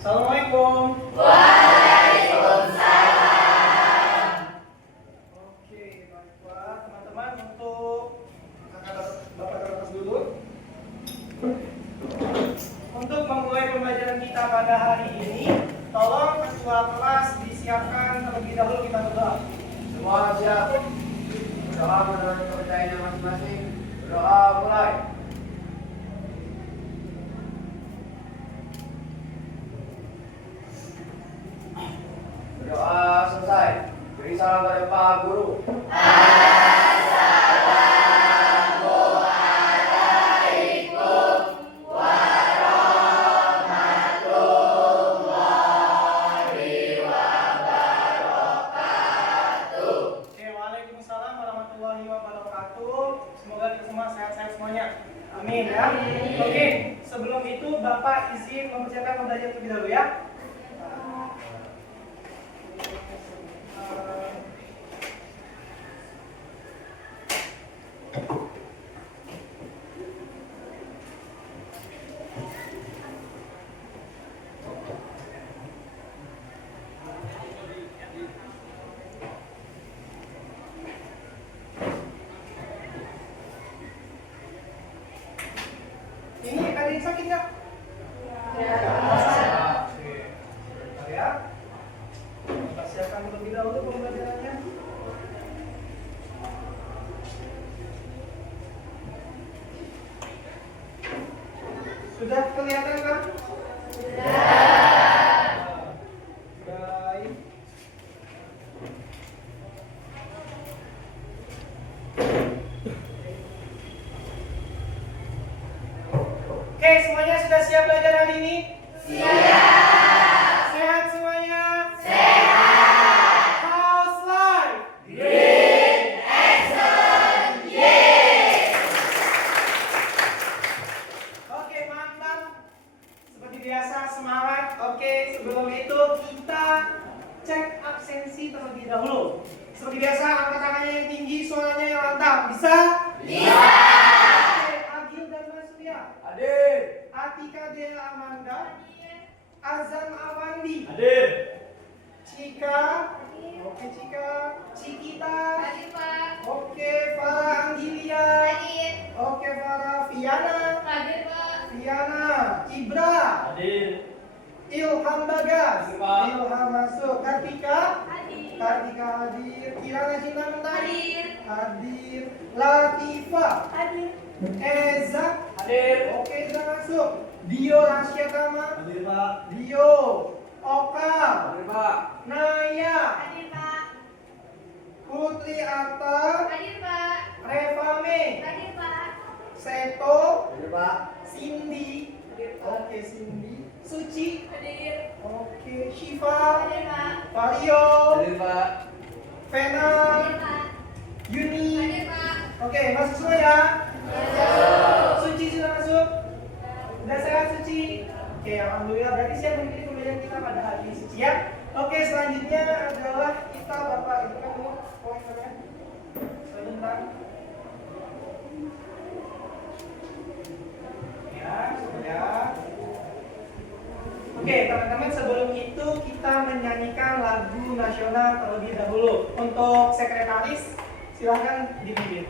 Assalamualaikum. Waalaikumsalam. Oke, baiklah teman-teman, untuk Bapak terus dulu. Untuk memulai pembelajaran kita pada hari ini, tolong ketua kelas disiapkan terlebih dahulu kita berdoa. Semua siap. Berdoa menurut kepercayaan masing-masing. Berdoa mulai. Berdoa selesai. Beri salam pada Pak Guru. Assalamualaikum warahmatullahi wabarakatuh. Oke, waalaikumsalam warahmatullahi wabarakatuh. Semoga kita semua sehat-sehat semuanya. Amin ya. Oke, sebelum itu Bapak izin mempersiapkan pembelajaran terlebih dahulu ya. Ini ada yang sakit nggak? Ya. Oke. Bentar ya. Kita siapkan terlebih dahulu pembelajarannya. Sudah kelihatan kan? Baik. Oke, semuanya sudah siap belajar hari ini? Siap. Sehat semuanya? Sehat. How's life? Great. Excellent. Yeay. Oke, mantap. Seperti biasa, semangat. Oke, sebelum itu kita cek absensi terlebih dahulu. Seperti biasa, angkat tangannya yang tinggi, suaranya yang lantang. Bisa? Bisa. Oke, Agil dan Mas Surya. Hadir. Atika Dela Amanda. Azam Awandi. Hadir. Cika. Oke, Cika. Cikita. Hadir, Pak. Oke, Farah Anggilia. Hadir. Oke, Farah. Viana. Hadir, Pak. Viana. Ibra. Hadir. Ilham Bagas. Hadir, Pak. Ilham masuk. Kartika. Hadir. Kartika hadir. Kirana Cinta Mentari. Hadir. Hadir. Latifa. Hadir. Eza. Hadir. Oke, Eza masuk. Dio Rasya Tama. Hadir, Pak. Dio. Oka. Hadir, Pak. Naya. Hadir, Pak. Putri Arta. Hadir, Pak. Revame. Hadir, Pak. Seto. Hadir, Pak. Cindy. Hadir, Pak. Oke, Cindy. Suci. Hadir. Oke, Shiva. Hadir, Pak. Vario. Hadir, Pak. Vena. Hadir, Pak. Yuni. Hadir, Pak. Oke, masuk semua ya. Masuk. Suci sudah masuk. Sudah sehat Suci. Oke, alhamdulillah. Berarti siap mengikuti pembelajaran kita pada hari ini Suci ya. Oke, selanjutnya adalah kita Bapak itu kan dulu pointernya. Sebentar. Ya, sudah. Oke, teman-teman, sebelum itu kita menyanyikan lagu nasional terlebih dahulu. Untuk sekretaris, silahkan dipimpin.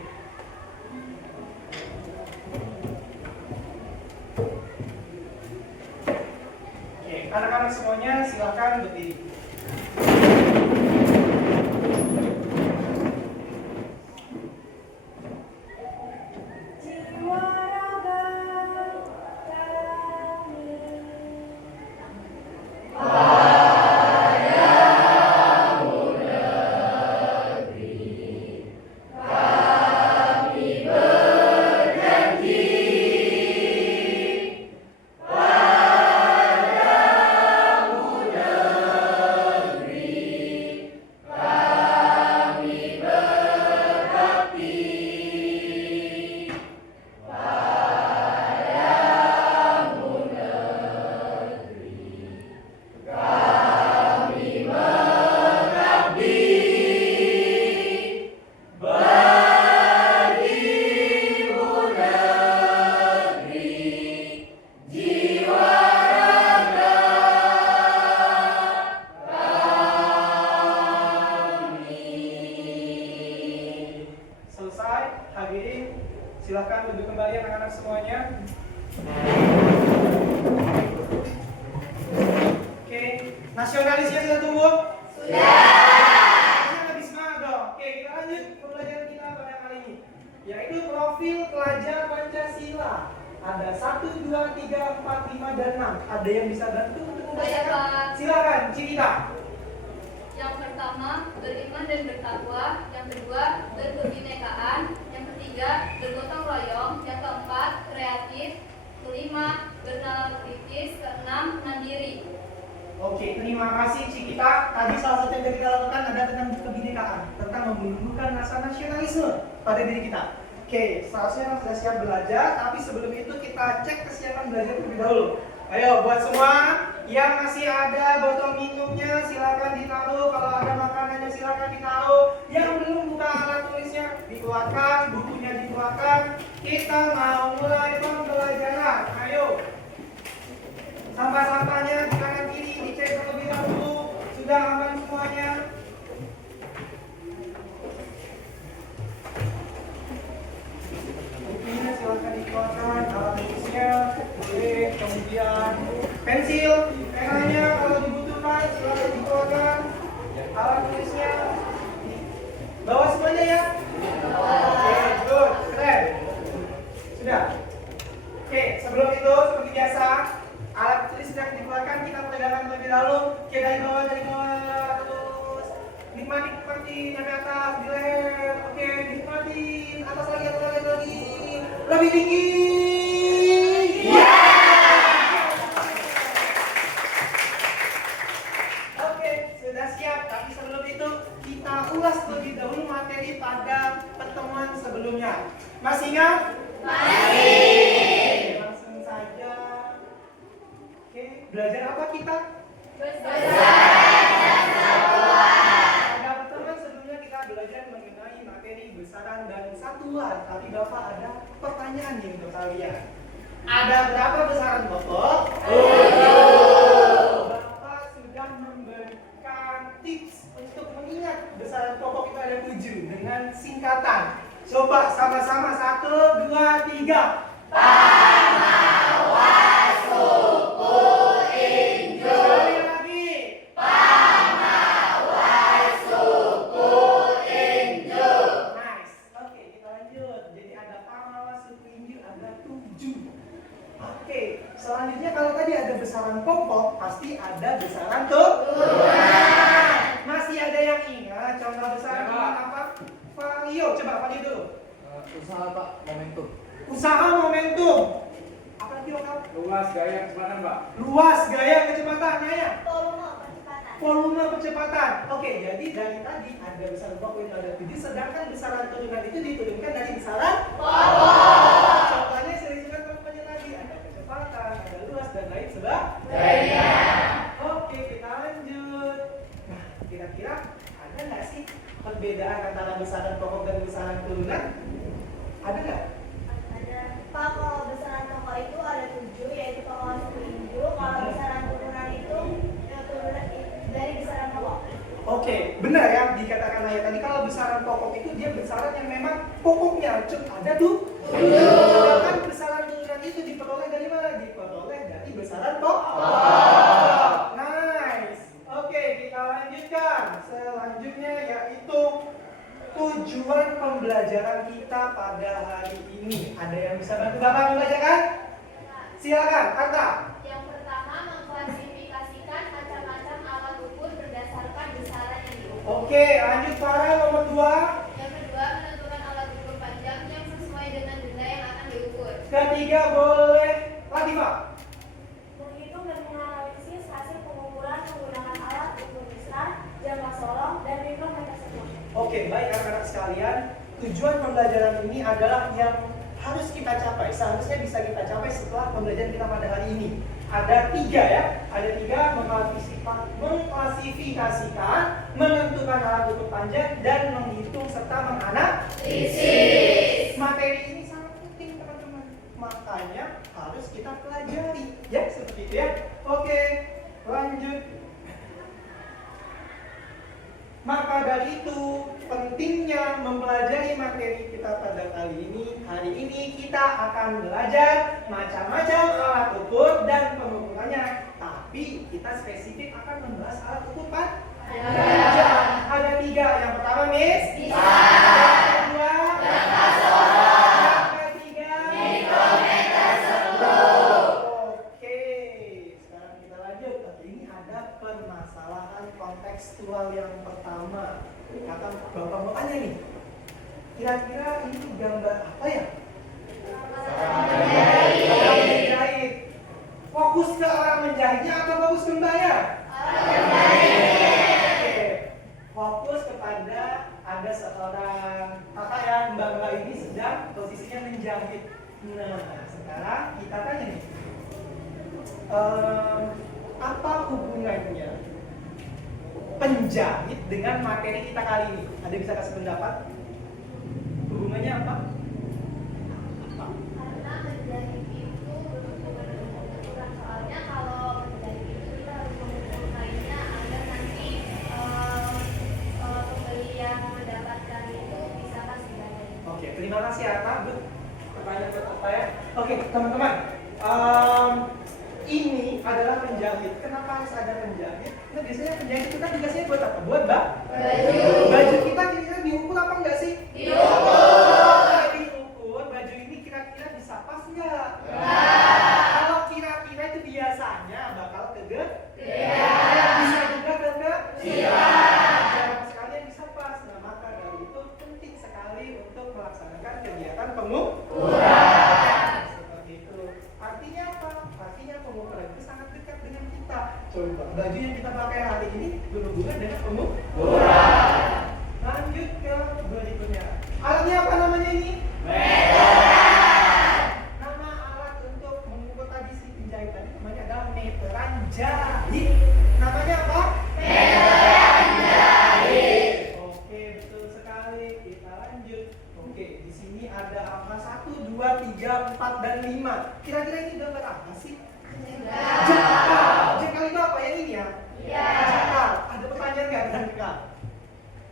Oke, anak-anak semuanya silahkan berdiri. Jiwa raga kami 4, 5, dan 6. Ada yang bisa bantu untuk Saya, membacakan? Pak. Silakan, Cikita. Yang pertama, beriman dan bertakwa. Yang kedua, berkebinekaan. Yang ketiga, bergotong royong. Yang keempat, kreatif. Kelima, bernalar kritis. Keenam, mandiri. Oke, terima kasih Cikita. Tadi salah satu yang kita lakukan ada tentang kebinekaan, tentang menumbuhkan rasa nasionalisme pada diri kita. Oke, seharusnya sudah siap belajar, tapi sebelum itu kita cek kesiapan belajar terlebih dahulu. Ayo, buat semua yang masih ada botol minumnya silakan ditaruh. Kalau ada makanannya silakan ditaruh. Yang belum buka alat tulisnya dikeluarkan, bukunya dikeluarkan. Kita mau mulai pembelajaran. Ayo. Sampah-sampahnya di kanan kiri dicek terlebih dahulu. Sudah aman semuanya? Bukunya silakan dikeluarkan, alat tulisnya boleh, kemudian pensil, penanya kalau dibutuhkan silakan dikeluarkan, alat tulisnya bawa semuanya ya. Oke, good, keren. Sudah. Oke, sebelum itu seperti biasa alat tulis sudah dikeluarkan, kita pegangan terlebih dahulu. Oke, dari bawah, terus nikmati nyampe atas di leher. Oke, nikmatin atas lagi, lebih tinggi. Oke, sudah siap. Tapi sebelum itu kita ulas terlebih dahulu materi pada pertemuan sebelumnya. Masih ingat? Masih. Langsung saja. Oke, belajar apa kita? Pada pertemuan sebelumnya kita belajar mengenai materi besaran dan satuan. Tapi Bapak ada pertanyaan nih untuk kalian. Ada berapa besaran pokok? 7. Bapak sudah memberikan tips untuk mengingat besaran pokok itu ada 7 dengan singkatan. Coba sama-sama 1, 2, 3. Sekali lagi. Nice. Oke, kita lanjut. Jadi ada pamawa, suku inju, ada 7. Oke, selanjutnya kalau tadi ada besaran pokok, pasti ada besaran turunan. Masih ada yang ingat contoh besaran turunan apa? Vario, coba Vario dulu. Usaha Pak, momentum. Usaha momentum. Apa lagi lokal? Luas gaya kecepatan Pak. Luas gaya kecepatan, Naya. Volume percepatan. Volume percepatan. Oke, jadi dari tadi ada besaran pokok itu ada 7, sedangkan besaran turunan itu diturunkan dari besaran pokok. Contohnya sering-sering teman-temannya tadi ada kecepatan, ada luas dan lain sebagainya. Oke, kita lanjut. Nah, kira-kira ada nggak sih perbedaan antara besaran pokok dan besaran turunan? Ada nggak? Pak, kalau besaran pokok itu ada 7, yaitu pokok suku inju. Kalau besaran turunan itu turunan dari besaran pokok. Oke, benar ya dikatakan Naya tadi kalau besaran pokok itu dia besaran yang memang pokoknya ada tuh. Sedangkan besaran turunan itu diperoleh dari mana? Diperoleh dari besaran pokok. Nice. Oke, kita lanjutkan. Selanjutnya yaitu tujuan pembelajaran kita pada hari ini. Ada yang bisa bantu Bapak membacakan? Silakan, Kata. Yang pertama, mengklasifikasikan macam-macam alat ukur berdasarkan besaran yang diukur. Oke, lanjut Farah nomor 2. Yang kedua, menentukan alat ukur panjang yang sesuai dengan benda yang akan diukur. Ketiga boleh lagi Pak. Menghitung dan menganalisis hasil pengukuran menggunakan alat ukur besar, jangka solong, dan mikrometer tersebut. Oke, baik anak-anak sekalian. Tujuan pembelajaran ini adalah yang harus kita capai. Seharusnya bisa kita capai setelah pembelajaran kita pada hari ini. Ada 3 ya. Ada 3, mengklasifikasikan, menentukan alat ukur panjang, dan menghitung serta menganalisis. Materi ini sangat penting teman-teman. Makanya harus kita pelajari. Ya, seperti itu ya. Oke, lanjut. Maka dari itu pentingnya mempelajari materi kita pada kali ini. Hari ini kita akan belajar macam-macam alat ukur dan pengukurannya. Tapi kita spesifik akan membahas alat ukur panjang. Ada 3. Yang pertama, Miss. Yang kedua, yang ketiga, mikrometer. Oke. Kira-kira ini gambar apa ya? Orang menjahit. Fokus ke orang menjahitnya atau fokus ke mbaknya? Oke. Fokus kepada ada seorang kakak ya, mbak-mbak ini sedang posisinya menjahit. Nah, sekarang kita tanya nih, apa hubungannya penjahit dengan materi kita kali ini? Ada bisa kasih pendapat? Hubungannya apa? Karena menjahit itu berhubungan dengan pengaturan. Soalnya kalau menjahit itu kita harus mengukur kainnya agar nanti pembeli yang mendapatkan itu bisa kasih banyak. Oke, terima kasih Atta. Pertanyaan buat Atta ya. Oke, teman-teman. Ini adalah menjahit. Kenapa harus ada menjahit? Nah, biasanya penjahit itu kan biasanya buat apa? Buat Baju. Baju kita kira-kira diukur apa enggak sih? Diukur. Diukur. Baju ini kira-kira bisa pas nggak? Kalau kira-kira itu biasanya bakal kegedean. Bisa juga enggak? Jarang sekali yang bisa pas. Nah, maka dari itu penting sekali untuk melaksanakan kegiatan pengukuran. Seperti itu. Artinya apa? Artinya pengukuran itu sangat dekat dengan kita. Coba baju yang kita pakai hari ini berhubungan dengan pengukuran. Lanjut ke berikutnya. Alatnya apa namanya ini? Nama alat untuk mengukur tadi si penjahit tadi namanya adalah meteran jahit. Namanya apa? Oke, betul sekali. Kita lanjut. Oke, di sini ada angka 1, 2, 3, 4, dan 5. Kira-kira ini gambar apa sih? Jengkal. Jengkal itu apa yang ini ya? Jengkal. Ada pertanyaan nggak tentang jengkal?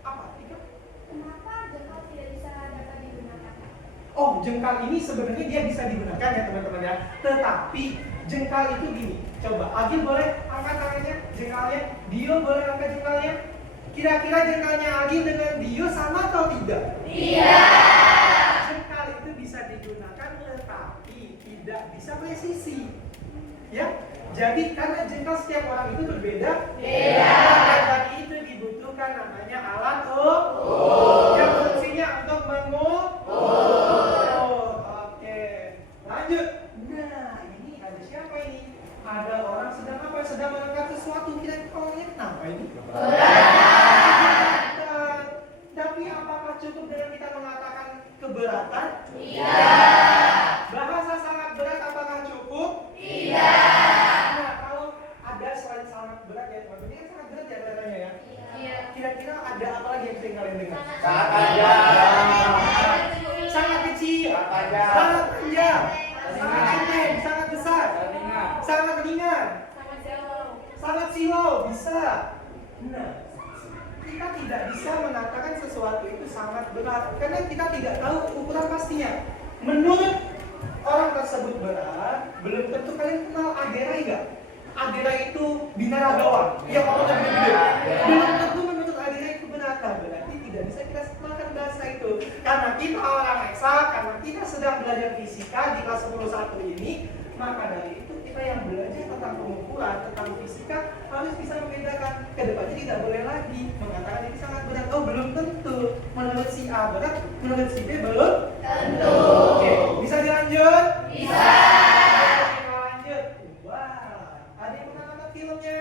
Apa? Tiga? Kenapa jengkal tidak bisa dapat digunakan? Oh, jengkal ini sebenarnya dia bisa digunakan ya teman-teman ya. Tetapi jengkal itu gini. Coba, Agil boleh angkat tangannya, jengkalnya. Dio boleh angkat jengkalnya. Kira-kira jengkalnya Agil dengan Dio sama atau tidak? Jengkal itu bisa digunakan tetapi tidak bisa presisi. Ya, jadi karena jengkal setiap orang itu berbeda. Maka dari itu dibutuhkan namanya alat ukur yang fungsinya untuk mengukur. Oke, lanjut. Nah, ini ada siapa ini? Ada orang sedang apa? Sedang mengangkat sesuatu. Kira-kira orangnya kenapa ini? Berat. Tapi apakah cukup dengan kita mengatakan keberatan? Bahasa sangat berat apakah cukup? Nah, kalau ada selain sangat berat ya teman-teman, ini kan sangat berat ya kelihatannya ya. Kira-kira ada apa lagi yang sering kalian dengar? Sangat kecil, sangat panjang, sangat enteng, sangat besar, sangat ringan, sangat silau, bisa. Nah, kita tidak bisa mengatakan sesuatu itu sangat berat karena kita tidak tahu ukuran pastinya. Menurut orang tersebut berat, belum tentu kalian kenal Agerai nggak? Agerai itu binaragawan, yang orangnya gede. Belum tentu menurut Agerai itu berat, berarti tidak bisa kita makan bahasa itu. Karena kita orang eksak, karena kita sedang belajar fisika di kelas 11 ini, maka dari itu kita yang belajar tentang pengukuran, tentang fisika harus bisa membedakan. Kedepannya tidak boleh lagi mengatakan ini sangat berat. Oh, belum tentu. Menurut si A berat, menurut si B belum tentu. Oke, bisa dilanjut? Bisa. Kita lanjut. Wah, ada yang pernah nonton filmnya?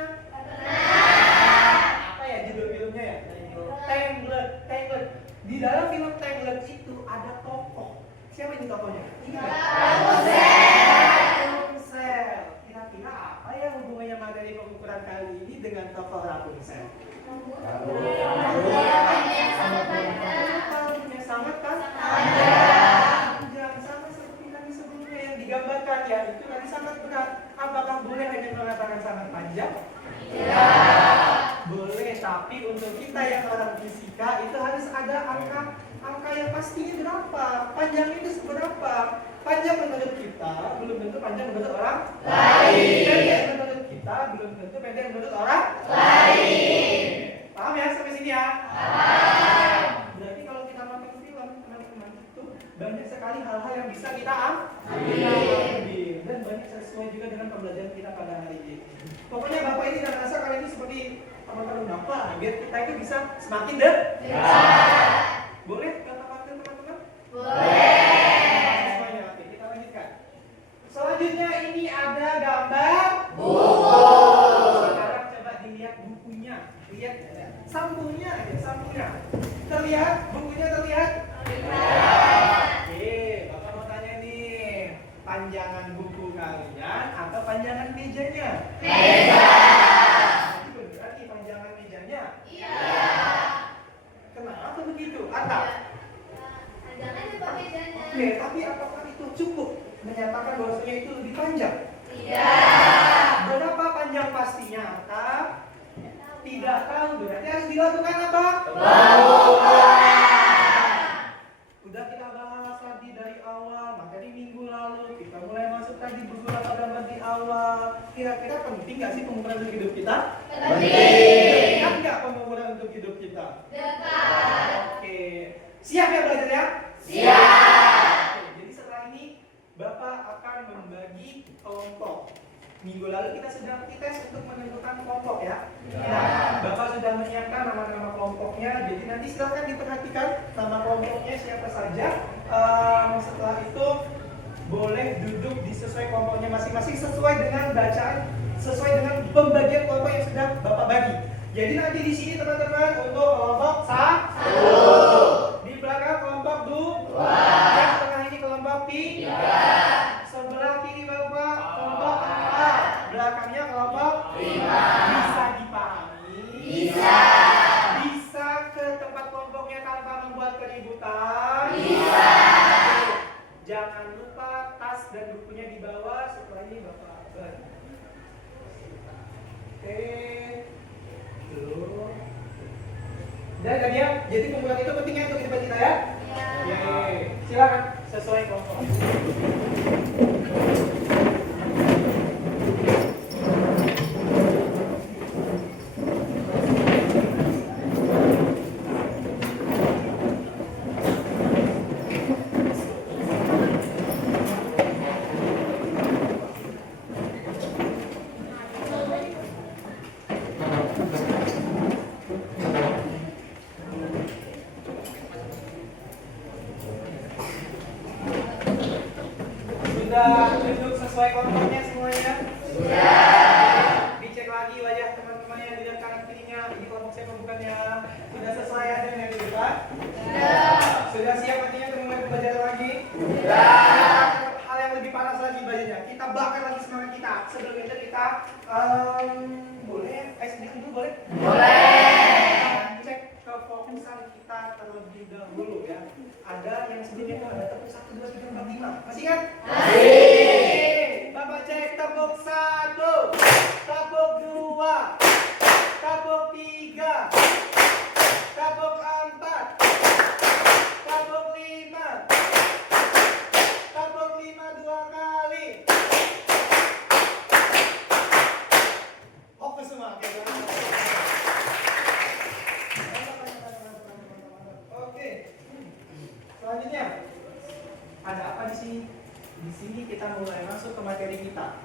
Apa ya judul filmnya ya? Tangled. Di dalam film Tangled itu ada tokoh. Siapa ini tokohnya? Rapunzel. Kira-kira apa ya hubungannya materi pengukuran kali ini dengan tokoh Rapunzel? Rambutnya sangat kan? Panjang sama seperti tadi sebelumnya yang digambarkan ya. Itu tadi sangat berat. Apakah boleh hanya mengatakan sangat panjang? Boleh, tapi untuk kita yang orang fisika itu harus ada angka yang pastinya berapa. Panjang itu seberapa? Panjang menurut kita belum tentu panjang menurut orang lain. Pendek menurut kita belum tentu pendek menurut orang lain. Paham ya sampai sini ya? Paham. Berarti kalau kita nonton film teman-teman itu banyak sekali hal-hal yang bisa kita ambil dan banyak sesuai juga dengan pembelajaran kita pada hari ini. Pokoknya Bapak ini dan rasa kali ini seperti teman-teman Bapak biar kita itu bisa semakin dekat. Boleh kata-kata teman-teman? bukunya. Terlihat? Bukunya terlihat? Oke, Bapak mau tanya nih, panjangan buku kalian atau panjangan mejanya? Jadi beneran nih panjangan mejanya? Kenapa begitu? Atau? Oke, tapi apakah itu cukup menyatakan bahwasanya itu lebih panjang? Berapa panjang pastinya? Atau tidak tahu? Berarti harus dilakukan apa? Udah kita bahas tadi dari awal, maka di minggu lalu kita mulai masuk tadi beberapa gambar di awal. Kira-kira penting nggak sih pengukuran untuk hidup kita? Penting. Dekat nggak pengukuran untuk hidup kita? Dekat. Oke, siap ya belajar ya? Siap. Oke, jadi setelah ini Bapak akan membagi kelompok. Minggu lalu kita sudah tes untuk menentukan kelompok ya. Nah, Bapak sudah menyiapkan nama-nama kelompoknya. Jadi nanti silakan diperhatikan nama kelompoknya siapa saja. Setelah itu boleh duduk di sesuai kelompoknya masing-masing sesuai dengan bacaan, sesuai dengan pembagian kelompok yang sudah Bapak bagi. Jadi nanti di sini teman-teman untuk kelompok 1, di belakang kelompok 2, yang tengah ini kelompok 3, sebelah kiri Bapak kelompok 4, belakangnya kelompok 5. Bisa dipahami? Bisa ke tempat kelompoknya tanpa membuat keributan? Jangan lupa tas dan bukunya dibawa. Setelah ini Bapak bagi. Oke. Dan tadi ya, jadi pembukaan itu pentingnya untuk hidup kita ya? Oke, silakan sesuai kelompok. Sudah duduk sesuai kelompoknya semuanya? Sudah. Dicek lagi wajah teman-teman yang di kanan kirinya. Ini kelompok saya bukannya. Sudah selesai ada yang di depan? Sudah siap artinya untuk mulai pembelajaran lagi? Hal yang lebih panas lagi belajarnya. Kita bakar lagi semangat kita. Sebelum itu kita boleh sedikit dulu boleh? Cek kefokusan kita terlebih dahulu ya. Ada yang sebelumnya itu ada tepuk 1, 2, 3, 4, 5. Masih kan? Masih. Bapak cek tepuk 1, tepuk 2, tepuk 3, tepuk 4, tepuk 5, tepuk 5 2 kali. Fokus semua. Oke. Selanjutnya ada apa di sini? Di sini kita mulai masuk ke materi kita,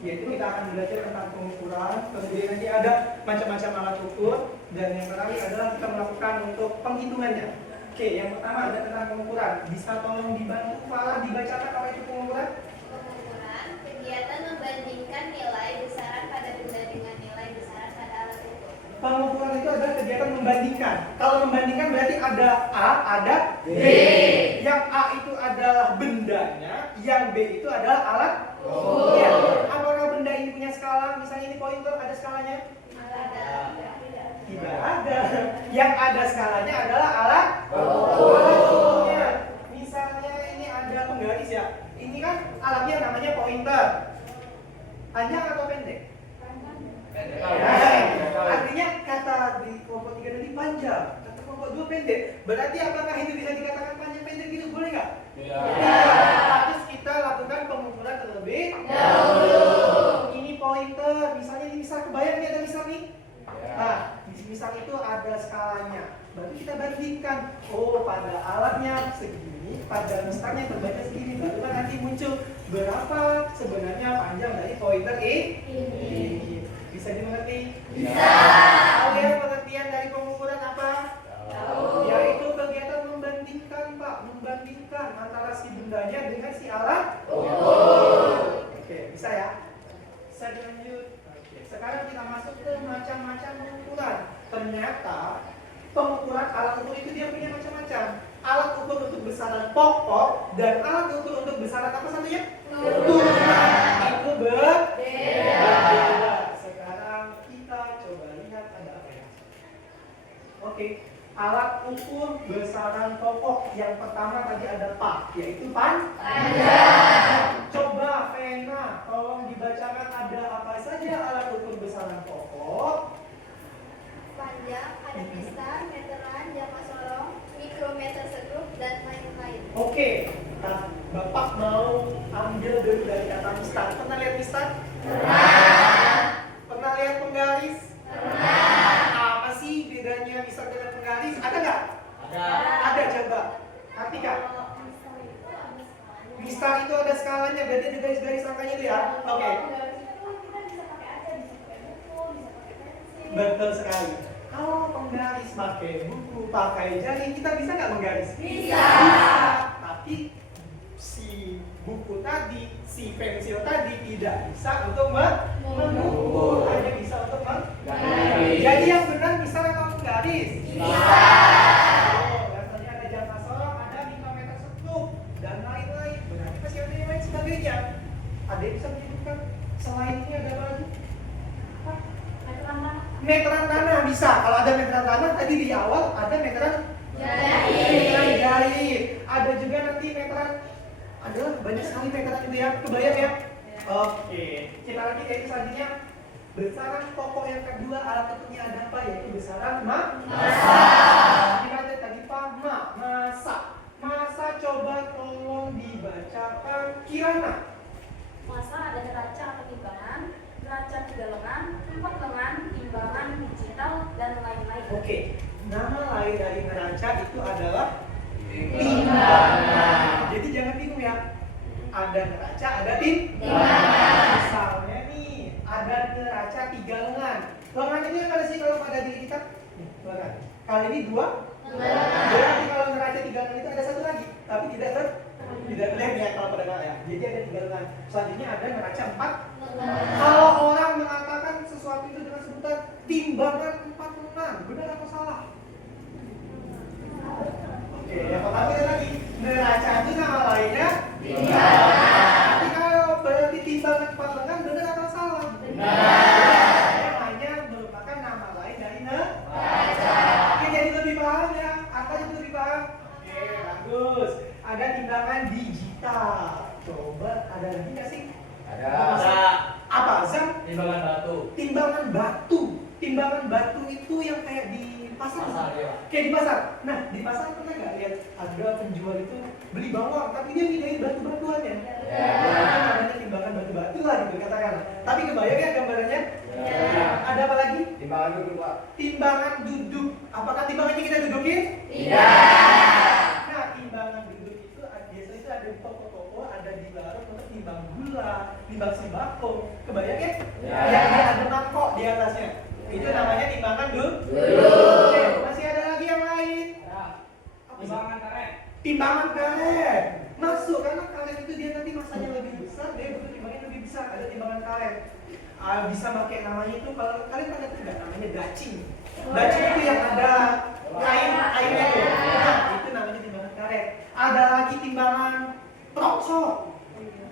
yaitu kita akan belajar tentang pengukuran. Kemudian nanti ada macam-macam alat ukur, dan yang terakhir adalah kita melakukan untuk penghitungannya. Oke, yang pertama ada tentang pengukuran. Bisa tolong dibantu Farah dibacakan apa itu pengukuran? Pengukuran, kegiatan membandingkan nilai besaran pada benda dengan nilai besaran pada alat ukur. Pengukuran itu adalah kegiatan membandingkan. Kalau membandingkan berarti ada A, ada B. Yang A itu adalah bendanya, yang B itu adalah alat ukurnya. Apakah benda ini punya skala? Misalnya ini pointer, ada skalanya? Tidak ada. Yang ada skalanya adalah alat ukurnya. Misalnya ini ada penggaris ya. Ini kan alatnya namanya pointer. Panjang atau pendek? Artinya kata di kelompok 3 tadi panjang, kata kelompok 2 pendek. Berarti apakah itu bisa dikatakan panjang pendek gitu? Boleh nggak? Harus kita lakukan pengukuran terlebih dahulu. Ini pointer, misalnya ini misal kebayang nih ada misal nih. Nah, di misal itu ada skalanya. Berarti kita bandingkan. Oh, pada alatnya segini, pada mistarnya terbaca segini. Baru kan nanti muncul berapa sebenarnya panjang dari pointer ini. Bisa dimengerti? Bisa. Tahu ya pengertian dari pengukuran apa? Tahu. Yaitu kegiatan membandingkan Pak, membandingkan antara si bendanya dengan si alat ukur. Oke, bisa ya? Bisa dilanjut. Oke, sekarang kita masuk ke macam-macam pengukuran. Ternyata pengukuran alat ukur itu dia punya macam-macam. Alat ukur untuk besaran pokok dan alat ukur untuk besaran apa satunya? Turunan. Itu berbeda. Sekarang kita coba lihat ada apa ya. Oke, alat ukur besaran pokok yang pertama tadi ada pak, yaitu panjang. Coba Vena, tolong dibacakan ada apa saja alat ukur besaran pokok. Panjang, ada besar, meteran, jangka sorong, mikrometer sekrup, dan lain-lain. Oke, nah, Bapak mau ambil dulu dari kata mistar. Pernah lihat mistar? Pernah lihat penggaris? Apa sih bedanya mistar dengan penggaris? Ada nggak? Ada, coba. Artika. Mistar itu ada skalanya, berarti ada garis-garis angkanya itu ya? Oke. Betul sekali. Kalau penggaris pakai buku, pakai jari, kita bisa nggak menggaris? Bisa. Tapi si buku tadi, si pensil tadi tidak bisa untuk mengukur, hanya bisa untuk menggaris. Jadi yang benar bisa atau menggaris? Bisa. Dan tadi ada jangka sorong, ada mikrometer sekrup, dan lain-lain. Berarti masih ada yang lain sebagainya. Ada yang bisa menyebutkan selain ini ada apa lagi? Meteran tanah bisa. Kalau ada meteran tanah tadi di awal ada meteran jahit. Ada juga nanti meteran, ada banyak sekali meteran itu ya. Kebayang ya? Oke. Kita lagi ke selanjutnya. Besaran pokok yang kedua alat ukurnya ada apa? Yaitu besaran massa. Kita lihat tadi Pak, massa. Massa coba tolong dibacakan Kirana. Massa ada neraca atau timbangan, neraca 3 lengan, 4 lengan, timbangan digital, dan lain-lain. Oke, nama lain dari neraca itu adalah timbangan. Jadi jangan bingung ya. Ada neraca, ada timbangan. Misalnya nih, ada neraca 3 lengan. Lengan itu yang mana sih kalau pada diri kita? Lengan. Kali ini 2. Berarti kalau neraca 3 lengan itu ada satu lagi, tapi tidak terlihat ya kalau pada lengan ya. Jadi ada 3 lengan. Selanjutnya ada neraca 4. Kalau orang mengatakan sesuatu itu dengan sebutan timbangan 4 lengan, benar atau salah? Oke, yang pertama ada lagi neraca itu nama lainnya timbangan. Tapi kalau berarti timbangan 4 lengan, benar atau salah? Benar. Yang hanya merupakan nama lain dari neraca. Oke, jadi lebih paham ya? Apa itu lebih paham? Oke, bagus. Ada timbangan digital. Coba ada lagi nggak sih? Ada. Apa? Zam? Timbangan batu. Timbangan batu. Timbangan batu itu yang kayak di pasar. Ya. Kayak di pasar. Nah, di pasar pernah nggak lihat ada penjual itu beli bawang, tapi dia ngidain batu-batuannya. Namanya timbangan batu-batu lah gitu katakan. Tapi kebayang ya gambarannya? Ada apa lagi? Timbangan duduk, Pak. Timbangan duduk. Apakah timbangannya kita dudukin? Tidak. Nah, timbangan duduk itu biasanya itu ada di toko-toko, ada di warung untuk timbang gula, timbang sembako. Kebayang ya? Yang dia ada mangkok di atasnya. Itu namanya timbangan duduk. Oke, masih ada lagi yang lain? Timbangan karet. Timbangan karet. Masuk karena karet itu dia nanti masanya lebih besar, dia butuh timbangan lebih besar. Ada timbangan karet. Bisa pakai namanya itu kalau kalian pada tidak namanya dacing. Dacing itu yang ada airnya itu. Nah, itu namanya timbangan karet. Ada lagi timbangan proksok.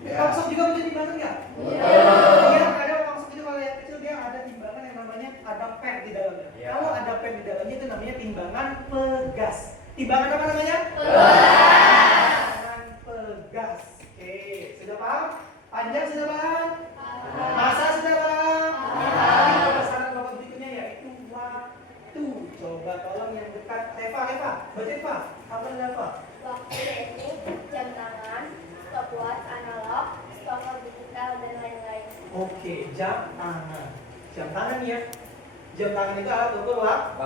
Proksok juga punya timbangan nggak? Iya, ada proksok itu kalau yang kecil dia ada timbangan yang namanya ada pen di dalamnya. Kalau ada pen di dalamnya itu namanya timbangan pegas. Timbangan apa namanya? Timbangan pegas. Oke, sudah paham? Panjang sudah paham? Masa sudah paham? Tapi besaran pokok berikutnya yaitu waktu. Coba tolong yang dekat. Eva, baca Eva. Apa Eva? Waktu yaitu jam tangan, stopwatch analog, stopwatch digital, dan lain-lain. Oke, jam tangan. Jam tangan ya. Jam tangan itu alat ukur waktu.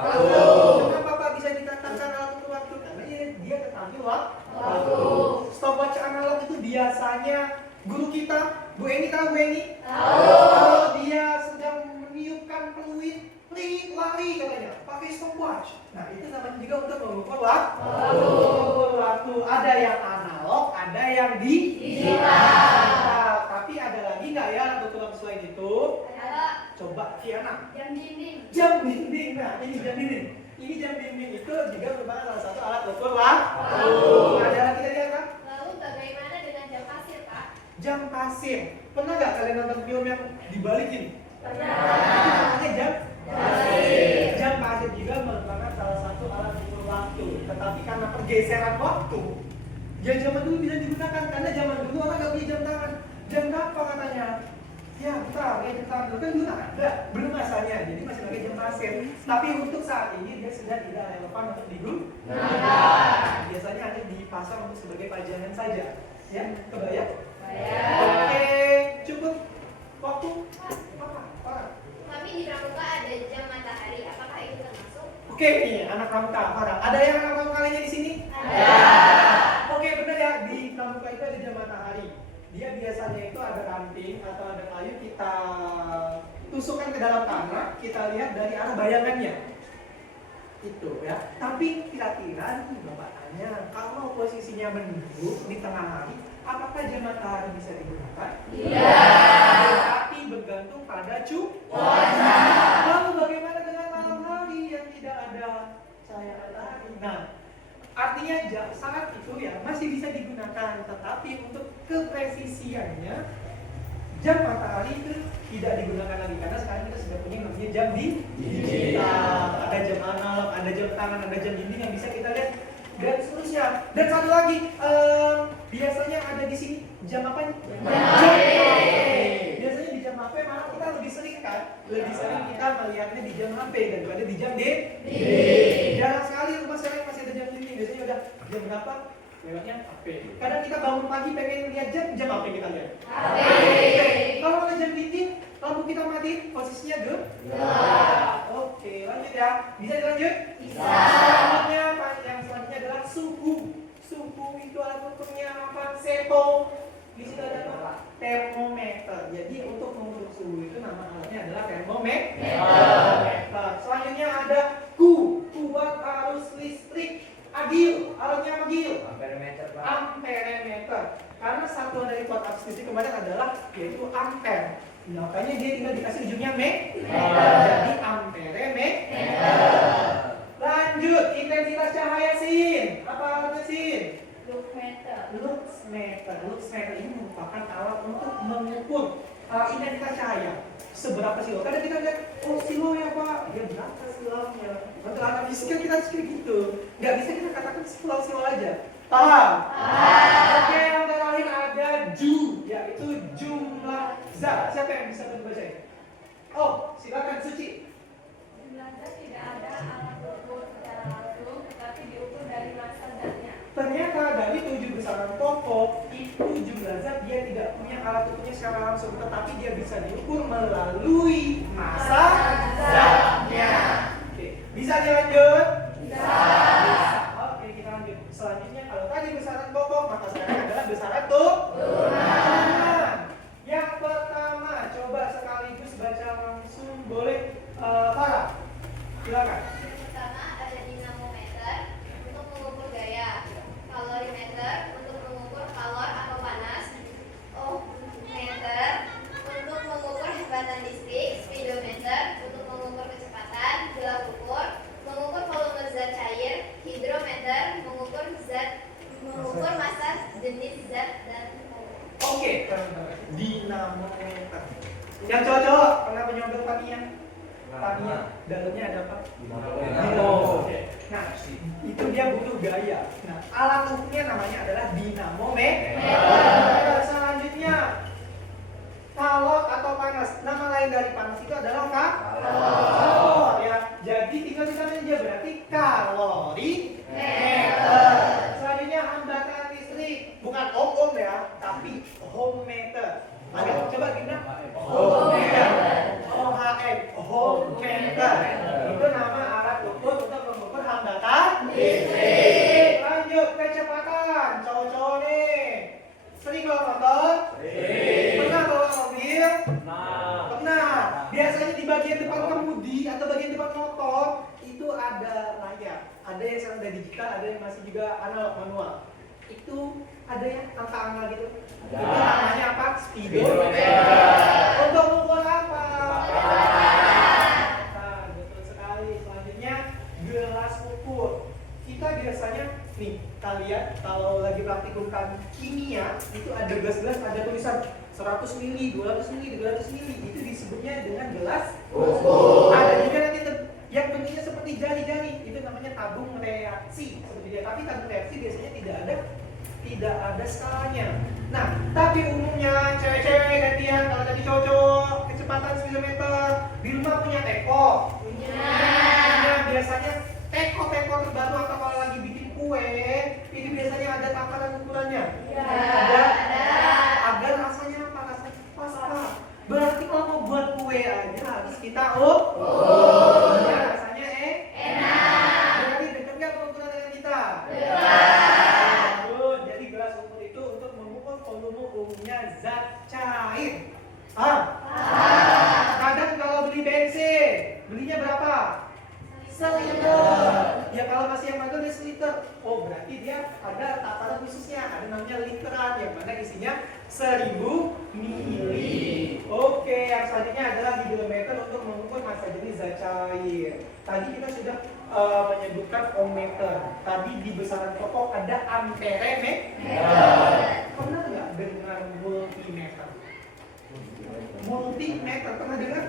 Kenapa Pak bisa dikatakan alat ukur waktu? Karena dia tetapi waktu. Stopwatch analog itu biasanya guru kita, Bu Eni tahu Bu Eni? Kalau dia sedang meniupkan peluit, lari katanya, pakai stopwatch. Nah itu namanya juga untuk mengukur waktu. Ada yang analog, ada yang digital. Tapi ada lagi nggak ya alat ukur waktu selain itu? Ada Coba Kiana. jam dinding. Jam dinding. Nah ini jam dinding. ini jam dinding itu juga merupakan salah satu alat ukur waktu. Pelajaran kita lihat kan? Lalu bagaimana dengan jam pasir, Pak? Jam pasir. Pernah nggak kalian nonton film yang dibalikin? Pernah. Itu namanya jam Pasir. Jam pasir juga merupakan salah satu alat ukur waktu. Tetapi karena pergeseran waktu, jam zaman dulu bisa digunakan karena zaman dulu orang nggak punya jam tangan. Jam berapa katanya? Ya, bentar, ya jam tangan dulu kan dulu ada, belum masanya, jadi masih pakai jam pasir. Tapi untuk saat ini dia sudah tidak relevan untuk digunakan. Biasanya hanya dipasang untuk sebagai pajangan saja. Ya, kebayang? Oke, cukup waktu. Apa? Kami di Pramuka ada jam matahari. Apakah itu termasuk? Oke, nih anak pramuka. Farah. Ada yang anak pramuka lainnya di sini? Oke, benar ya. Di pramuka itu ada jam matahari. Dia biasanya itu ada ranting atau ada kayu, kita tusukkan ke dalam tanah, kita lihat dari arah bayangannya. Itu ya. Tapi kira-kira nih Bapak tanya, kalau posisinya menduduk di tengah hari, apakah jam matahari bisa digunakan? Iya. Tapi bergantung pada cuaca. Lalu bagaimana dengan malam hari yang tidak ada cahaya matahari? Nah, artinya saat itu ya masih bisa digunakan, tetapi untuk kepresisiannya jam matahari itu tidak digunakan lagi karena sekarang kita sudah punya namanya jam digital. Ada jam analog, ada jam tangan, ada jam dinding yang bisa kita lihat dan seterusnya. Dan satu lagi biasanya ada di sini jam apa nih? Jam HP. Biasanya di jam HP malah kita lebih sering kan? Lebih sering kita melihatnya di jam HP daripada di jam dinding. Jarang sekali rumah sekarang masih ada jam dinding. Biasanya udah jam berapa? Lewatnya HP. Kadang kita bangun pagi pengen lihat jam apa yang kita lihat? HP. Kalau ada jam dinding, lampu kita mati, posisinya gelap. Oke, lanjut ya. Bisa dilanjut? Bisa. Selanjutnya, yang selanjutnya adalah suhu. Suhu itu alat ukurnya apa? Seto. Di situ ada apa? Termometer. Jadi untuk mengukur suhu itu nama alatnya adalah termometer. Selanjutnya ada kuat arus listrik. Agil, alatnya agil. Amperemeter, Pak. Amperemeter. Karena satuan dari kuat arus listrik kemarin adalah yaitu ampere. Nah, makanya dia tinggal dikasih ujungnya jadi amperemeter. Lanjut, intensitas cahaya sin. Apa alatnya sin? Luxmeter ini merupakan alat untuk mengukur intensitas cahaya. Seberapa silau? Kadang kita lihat, oh silau ya Pak, dia berapa silaunya? Untuk anak fisika kita harus kayak gitu. Nggak bisa kita katakan silau aja. Paham? Oke, yang terakhir ada yaitu jumlah zat. Siapa yang bisa membaca? Oh, silakan Suci. Jumlah zat tidak ada alat ukur secara langsung, tetapi diukur dari massa zatnya. Ternyata dari 7 besaran pokok itu jumlah zat dia tidak punya alat ukurnya secara langsung, tetapi dia bisa diukur melalui massa zatnya. Oke, bisa dilanjut? Bisa. Oke, kita lanjut. Selanjutnya kalau tadi besaran pokok, maka sekarang adalah besaran turunan. Yang pertama, coba sekaligus baca langsung, boleh Farah? Silakan. Yang pertama ada dinamometer untuk mengukur gaya, kalorimeter untuk mengukur kalor atau panas, ohmmeter untuk mengukur hembatan listrik, speedometer untuk mengukur kecepatan, gelas ukur mengukur volume zat cair, hidrometer mengukur massa jenis zat dan Oke, dinamometer. Yang cowok-cowok pernah menyodok Tamiya? Tamiya, dalamnya ada apa? Dinamo. Nah, itu dia butuh gaya. Nah, alat ukurnya namanya adalah dinamometer. Selanjutnya, kalor atau panas. Nama lain dari panas itu adalah kalor. Ya, jadi tinggal ditambah aja berarti kalorimeter. Selanjutnya hambatan listrik, bukan ohm ya, tapi ohmmeter. Agak coba kita ohmmeter. Ohmmeter. Itu nama alat ukur untuk mengukur hambatan listrik. Lanjut kecepatan. Cowok-cowok nih. Sering bawa motor? Pernah bawa mobil? Pernah. Biasanya di bagian depan kemudi atau bagian depan motor itu ada layar. Ada yang sekarang udah digital, ada yang masih juga analog manual. Itu ada yang angka-angka gitu. Itu namanya apa? Speedometer. Untuk mengukur apa? Nah, betul sekali. Selanjutnya gelas gelas ada juga nanti yang bentuknya seperti jari-jari, itu namanya tabung reaksi seperti dia. Tapi tabung reaksi biasanya tidak ada skalanya. Nah, tapi umumnya cewek-cewek gantian, kalau tadi cowok kecepatan 9 meter, di rumah punya teko. Nah, biasanya teko terbaru atau kalau lagi bikin kue, ini biasanya ada takaran ukurannya. Ada. Agar rasanya apa? Rasanya pas. Berarti kalau mau buat kue aja harus kita ya, rasanya enak. Berarti dekat nggak pengukuran dengan kita? Dekat. Jadi gelas ukur itu untuk mengukur volume umumnya zat cair. Kadang kalau beli bensin, belinya berapa? 1 liter. Ya kalau masih yang mager dia 1 liter. Oh berarti dia ada takaran khususnya, ada namanya literan yang mana isinya 1000 mili. Oke, yang selanjutnya adalah higrometer untuk mengukur massa jenis zat cair. Tadi kita sudah menyebutkan ohmmeter. Tadi di besaran pokok ada amperemeter. Pernah nggak dengar multimeter? Multimeter pernah dengar?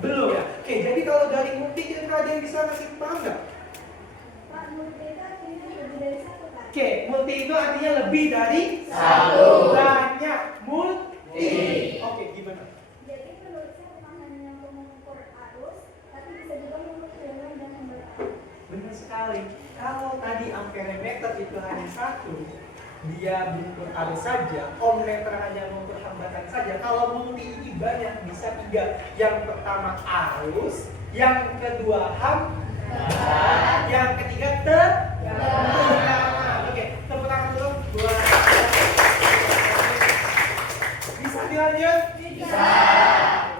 Belum ya? Oke, jadi kalau dari multi itu ada yang bisa ngasih paham nggak? Pak, multi itu artinya lebih dari 1 kan? Oke, multi itu artinya lebih dari 1. Banyak multi. Oke, gimana? Jadi menurut saya bukan hanya untuk mengukur arus, tapi bisa juga mengukur tegangan dan hambatan. Benar sekali. Kalau tadi amperemeter itu hanya 1, dia mengukur arus saja, ohmmeter hanya mengukur hambatan saja. Kalau multi ini banyak, bisa 3. Yang pertama arus, yang kedua hambatan, yang ketiga tegangan. Oke, tepuk tangan dulu buat. Bisa dilanjut? Bisa.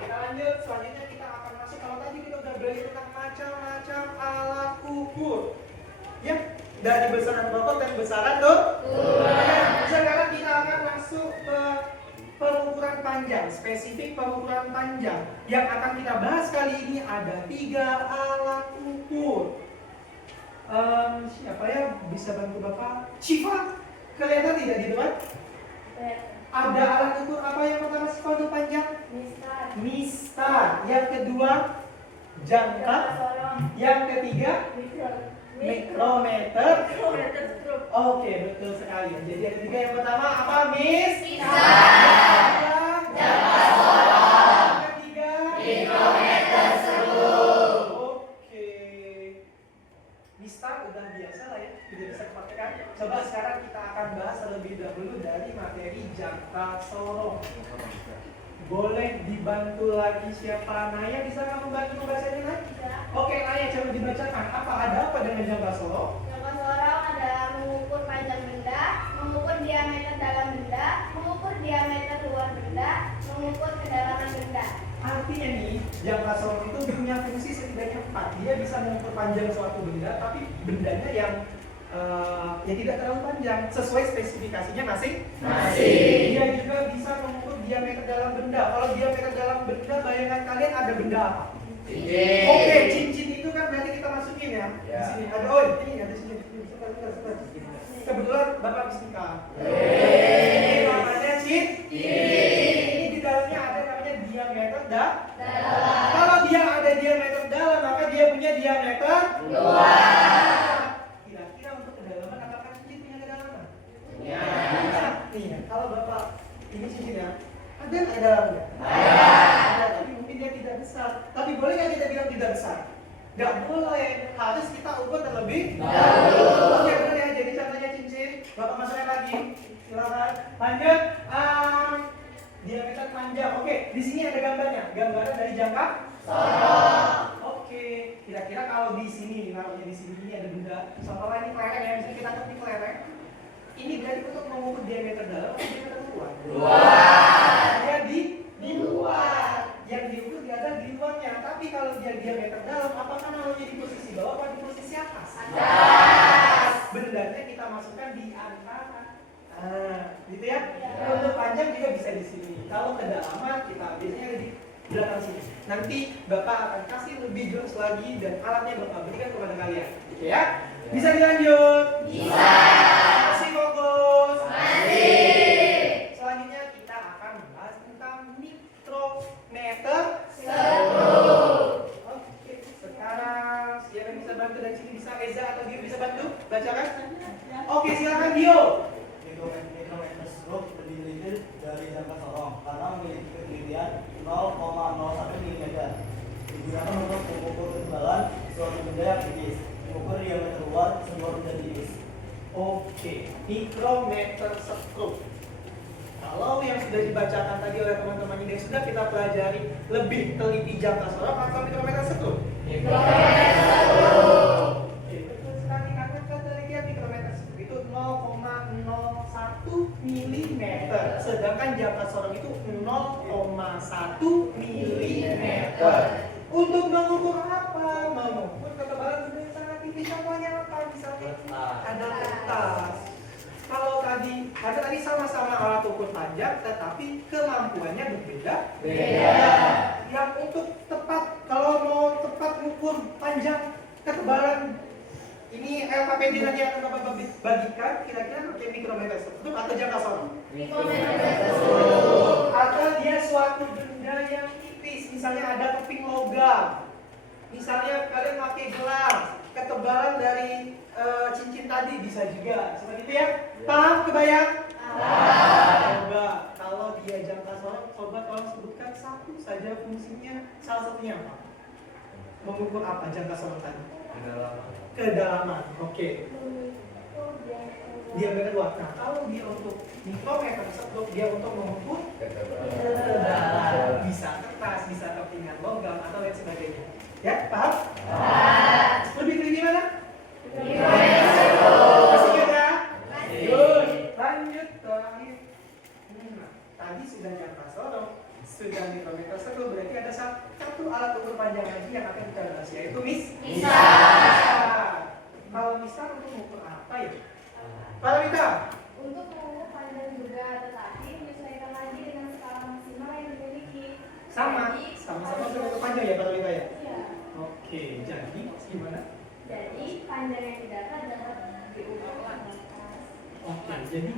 Kita lanjut. Selanjutnya kita akan masuk. Kalau tadi kita udah belajar tentang macam-macam alat ukur. Ya, dari besaran pokok dan besaran sekarang kita akan masuk ke pengukuran panjang, spesifik pengukuran panjang. Yang akan kita bahas kali ini ada 3 alat ukur. Siapa ya bisa bantu Bapak? Syifa, kelihatan tidak di depan? Ada alat ukur apa yang pertama Syifa untuk panjang? Mistar. Yang kedua jangka. Yang ketiga mikrometer. Oke, betul sekali. Jadi yang ketiga yang pertama apa, Miss? Mistar. Yang ketiga mikrometer. Oke. Mistar udah biasa lah ya, tidak bisa dipraktekkan. Coba sekarang kita akan bahas terlebih dahulu dari materi jangka sorong. Boleh dibantu lagi siapa? Naya bisa nggak membantu membacanya lagi? Oke, Naya coba dibacakan. Ada apa dengan jangka sorong? Jangka sorong adalah mengukur panjang benda, mengukur diameter dalam benda, mengukur diameter luar benda, mengukur kedalaman benda. Artinya nih, jangka sorong itu punya fungsi setidaknya 4. Dia bisa mengukur panjang suatu benda, tapi bendanya yang tidak terlalu panjang, sesuai spesifikasinya masing-masing. Dia juga bisa mengukur diameter dalam benda. Kalau diameter dalam benda, bayangan kalian ada benda apa? Cincin. Oke, cincin itu kan berarti kita masukin ya. Di sini ada, ini ada sini. Kebetulan Bapak bismillah. Ini namanya cincin. Ini di dalamnya ada namanya diameter dalam. Kalau dia ada diameter dalam, maka dia punya diameter luas. Kira-kira untuk kedalaman apakah cincin punya kedalaman? Punya. Nih, kalau Bapak ini cincinnya, ada nggak dalamnya? Ada, tapi mungkin dia tidak besar. Tapi boleh nggak kita bilang tidak besar? Nggak boleh, harus kita ukur terlebih dahulu. Oke, benar ya. Jadi contohnya cincin, Bapak masukkan lagi. Silakan. Lanjut. Diameter panjang. Oke, di sini ada gambarnya. Gambaran dari jangka sorong. Oke, kira-kira kalau di sini, namanya di sini ini ada benda. Contohnya ini kelereng ya, misalnya kita ketik kelereng. Ini berarti untuk mengukur diameter dalam atau diameter luar? Luar. Dia di luar. Yang diukur dia ada di luarnya. Tapi kalau dia diameter dalam, apakah namanya di posisi bawah atau di posisi atas? Atas. Bendanya kita masukkan di antara. Gitu ya. Untuk panjang juga bisa di sini. Kalau kedalaman kita biasanya ada di belakang sini. Nanti Bapak akan kasih lebih jelas lagi dan alatnya Bapak berikan kepada kalian. Oke ya? Bisa dilanjut? Bisa. Masih fokus? Masih. Selanjutnya kita akan membahas tentang mikrometer. mikrometer stroke. Kalau yang sudah dibacakan tadi oleh teman-teman ini sudah kita pelajari lebih teliti jangka sorong atau mikrometer stroke? Oke, betul sekali karena ketelitian mikrometer stroke itu 0,01 mm, sedangkan jangka sorong itu 0,1 mm. Untuk mengukur apa? Mengukur ketebalan benda yang sangat tipis. Contohnya apa? Misalnya ada kertas. Kalau tadi sama-sama alat ukur panjang, tetapi kemampuannya berbeda. Yang untuk tepat, kalau mau tepat ukur panjang ketebalan, ini LKPD nanti akan Bapak bagikan kira-kira pakai mikrometer stroke atau jangka sorong. Atau dia suatu benda yang tipis, misalnya ada keping logam. Misalnya kalian pakai gelas, ketebalan dari cincin tadi bisa juga seperti itu ya. Paham? Kebayang? Coba kalau dia jangka sorong, coba tolong sebutkan satu saja fungsinya, salah satunya apa? Mengukur apa jangka sorong tadi? Kedalaman. Oke. Diameter luas. Nah, kalau dia untuk mikrometer stroke, dia untuk mengukur kedalaman. Bisa kertas, bisa kepingan logam atau lain sebagainya. Ya, paham? Lebih tinggi mana? Masih juga? Good. Lanjut terakhir. Tadi sudah jangka sorong, sudah mikrometer stroke, berarti ada satu alat ukur panjang lagi yang akan kita bahas, yaitu mistar. Kalau mistar untuk mengukur apa ya? Kalau Mita? Untuk mengukur panjang juga, tetapi menyesuaikan lagi dengan skala maksimal yang dimiliki. Sama-sama untuk panjang ya Pak Mita ya? Iya. Oke, jadi gimana? Jadi panjang yang didapat dapat diukur terbatas. Oke, jadi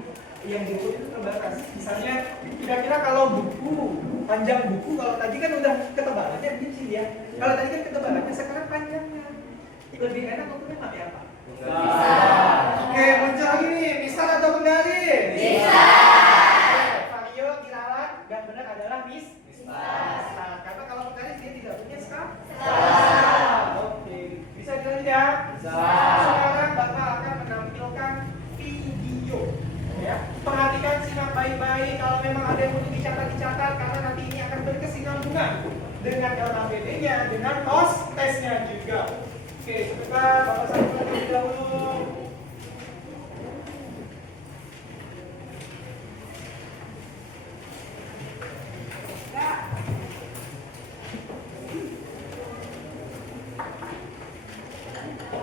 yang diukur itu terbatas. Misalnya, kira-kira kalau buku, panjang buku, kalau tadi kan udah ketebalannya kecil ya. Kalau tadi kan ketebalannya, sekarang panjangnya. Lebih enak ukurnya pakai apa? Oke, muncul lagi nih, mistar atau bendari? Vario, kiralat, yang benar adalah mistar. Karena kalau bendari dia tidak punya skala. Oke, bisa dilanjut ya? Sekarang Bapak akan menampilkan video. Ya, perhatikan, simak baik-baik. Kalau memang ada yang perlu dicatat, karena nanti ini akan berkesinambungan dengan LKPD-nya, dengan tesnya juga. Oke, coba Bapak satu terlebih dahulu.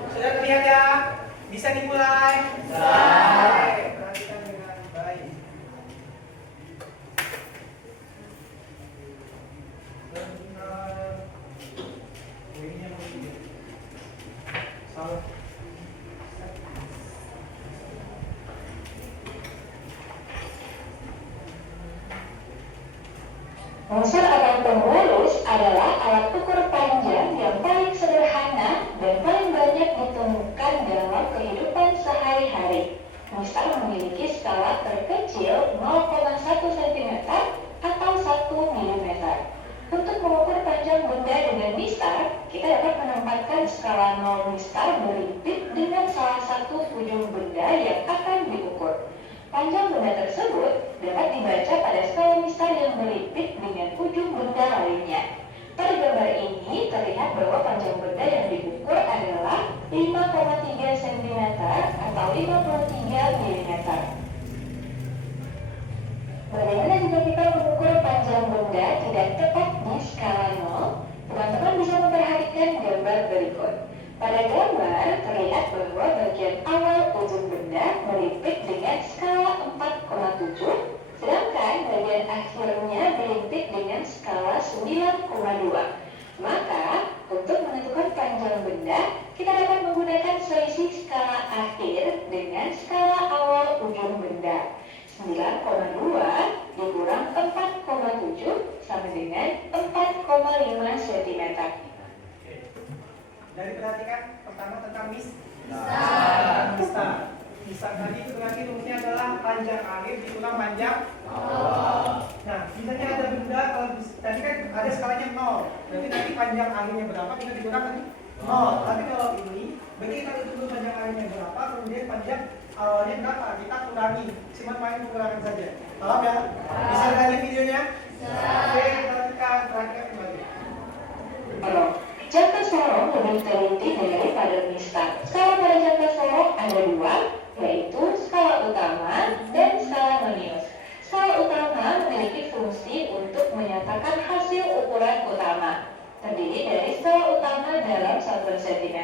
Sudah terlihat ya? Bisa dimulai? Oke, perhatikan dengan baik. Ini yang salah. Unsur atau pemulus adalah alat ukur panjang yang paling sederhana dan paling banyak ditemukan dalam kehidupan sehari-hari. Mistar memiliki skala terkecil 0,1 cm atau 1 mm. Untuk mengukur panjang benda dengan mistar, kita dapat menempatkan skala 0 mistar berlimpit dengan salah satu ujung benda yang akan diukur. Panjang benda tersebut dapat dibaca pada skala mistar yang berlimpit dengan ujung benda lainnya. Pada gambar ini terlihat bahwa panjang benda yang diukur adalah 5,3 cm atau 53 mm. Bagaimana jika kita mengukur panjang benda tidak tepat di skala 0? Teman-teman bisa memperhatikan gambar berikut. Pada gambar terlihat bahwa bagian awal ujung benda melimpit dengan skala 4,7, sedangkan bagian akhirnya melimpit dengan skala 9,2. Maka, untuk menentukan panjang benda, kita dapat menggunakan selisih skala akhir dengan skala awal ujung benda. 9,2 dikurang 4,7 sama dengan 4,5 cm. Dari perhatikan pertama tentang mistar. Mistar tadi itu berarti rumusnya adalah panjang akhir dikurang panjang awal. Nah, misalnya ada benda, kalau tadi kan ada skalanya 0. Berarti nanti panjang akhirnya berapa kita dikurang tadi? 0. Tapi kalau ini, berarti kita hitung dulu panjang akhirnya berapa, kemudian panjang awalnya berapa? Kita kurangi, cuma main pengurangan saja. Paham ya? Bisa lihat videonya? Oke, kita lanjutkan terakhir kembali. Jangka sorong lebih teliti daripada mistar. Skala pada jangka sorong ada dua, yaitu skala utama dan skala Nonius. Skala utama memiliki fungsi untuk menyatakan hasil ukuran utama, terdiri dari skala utama dalam satuan cm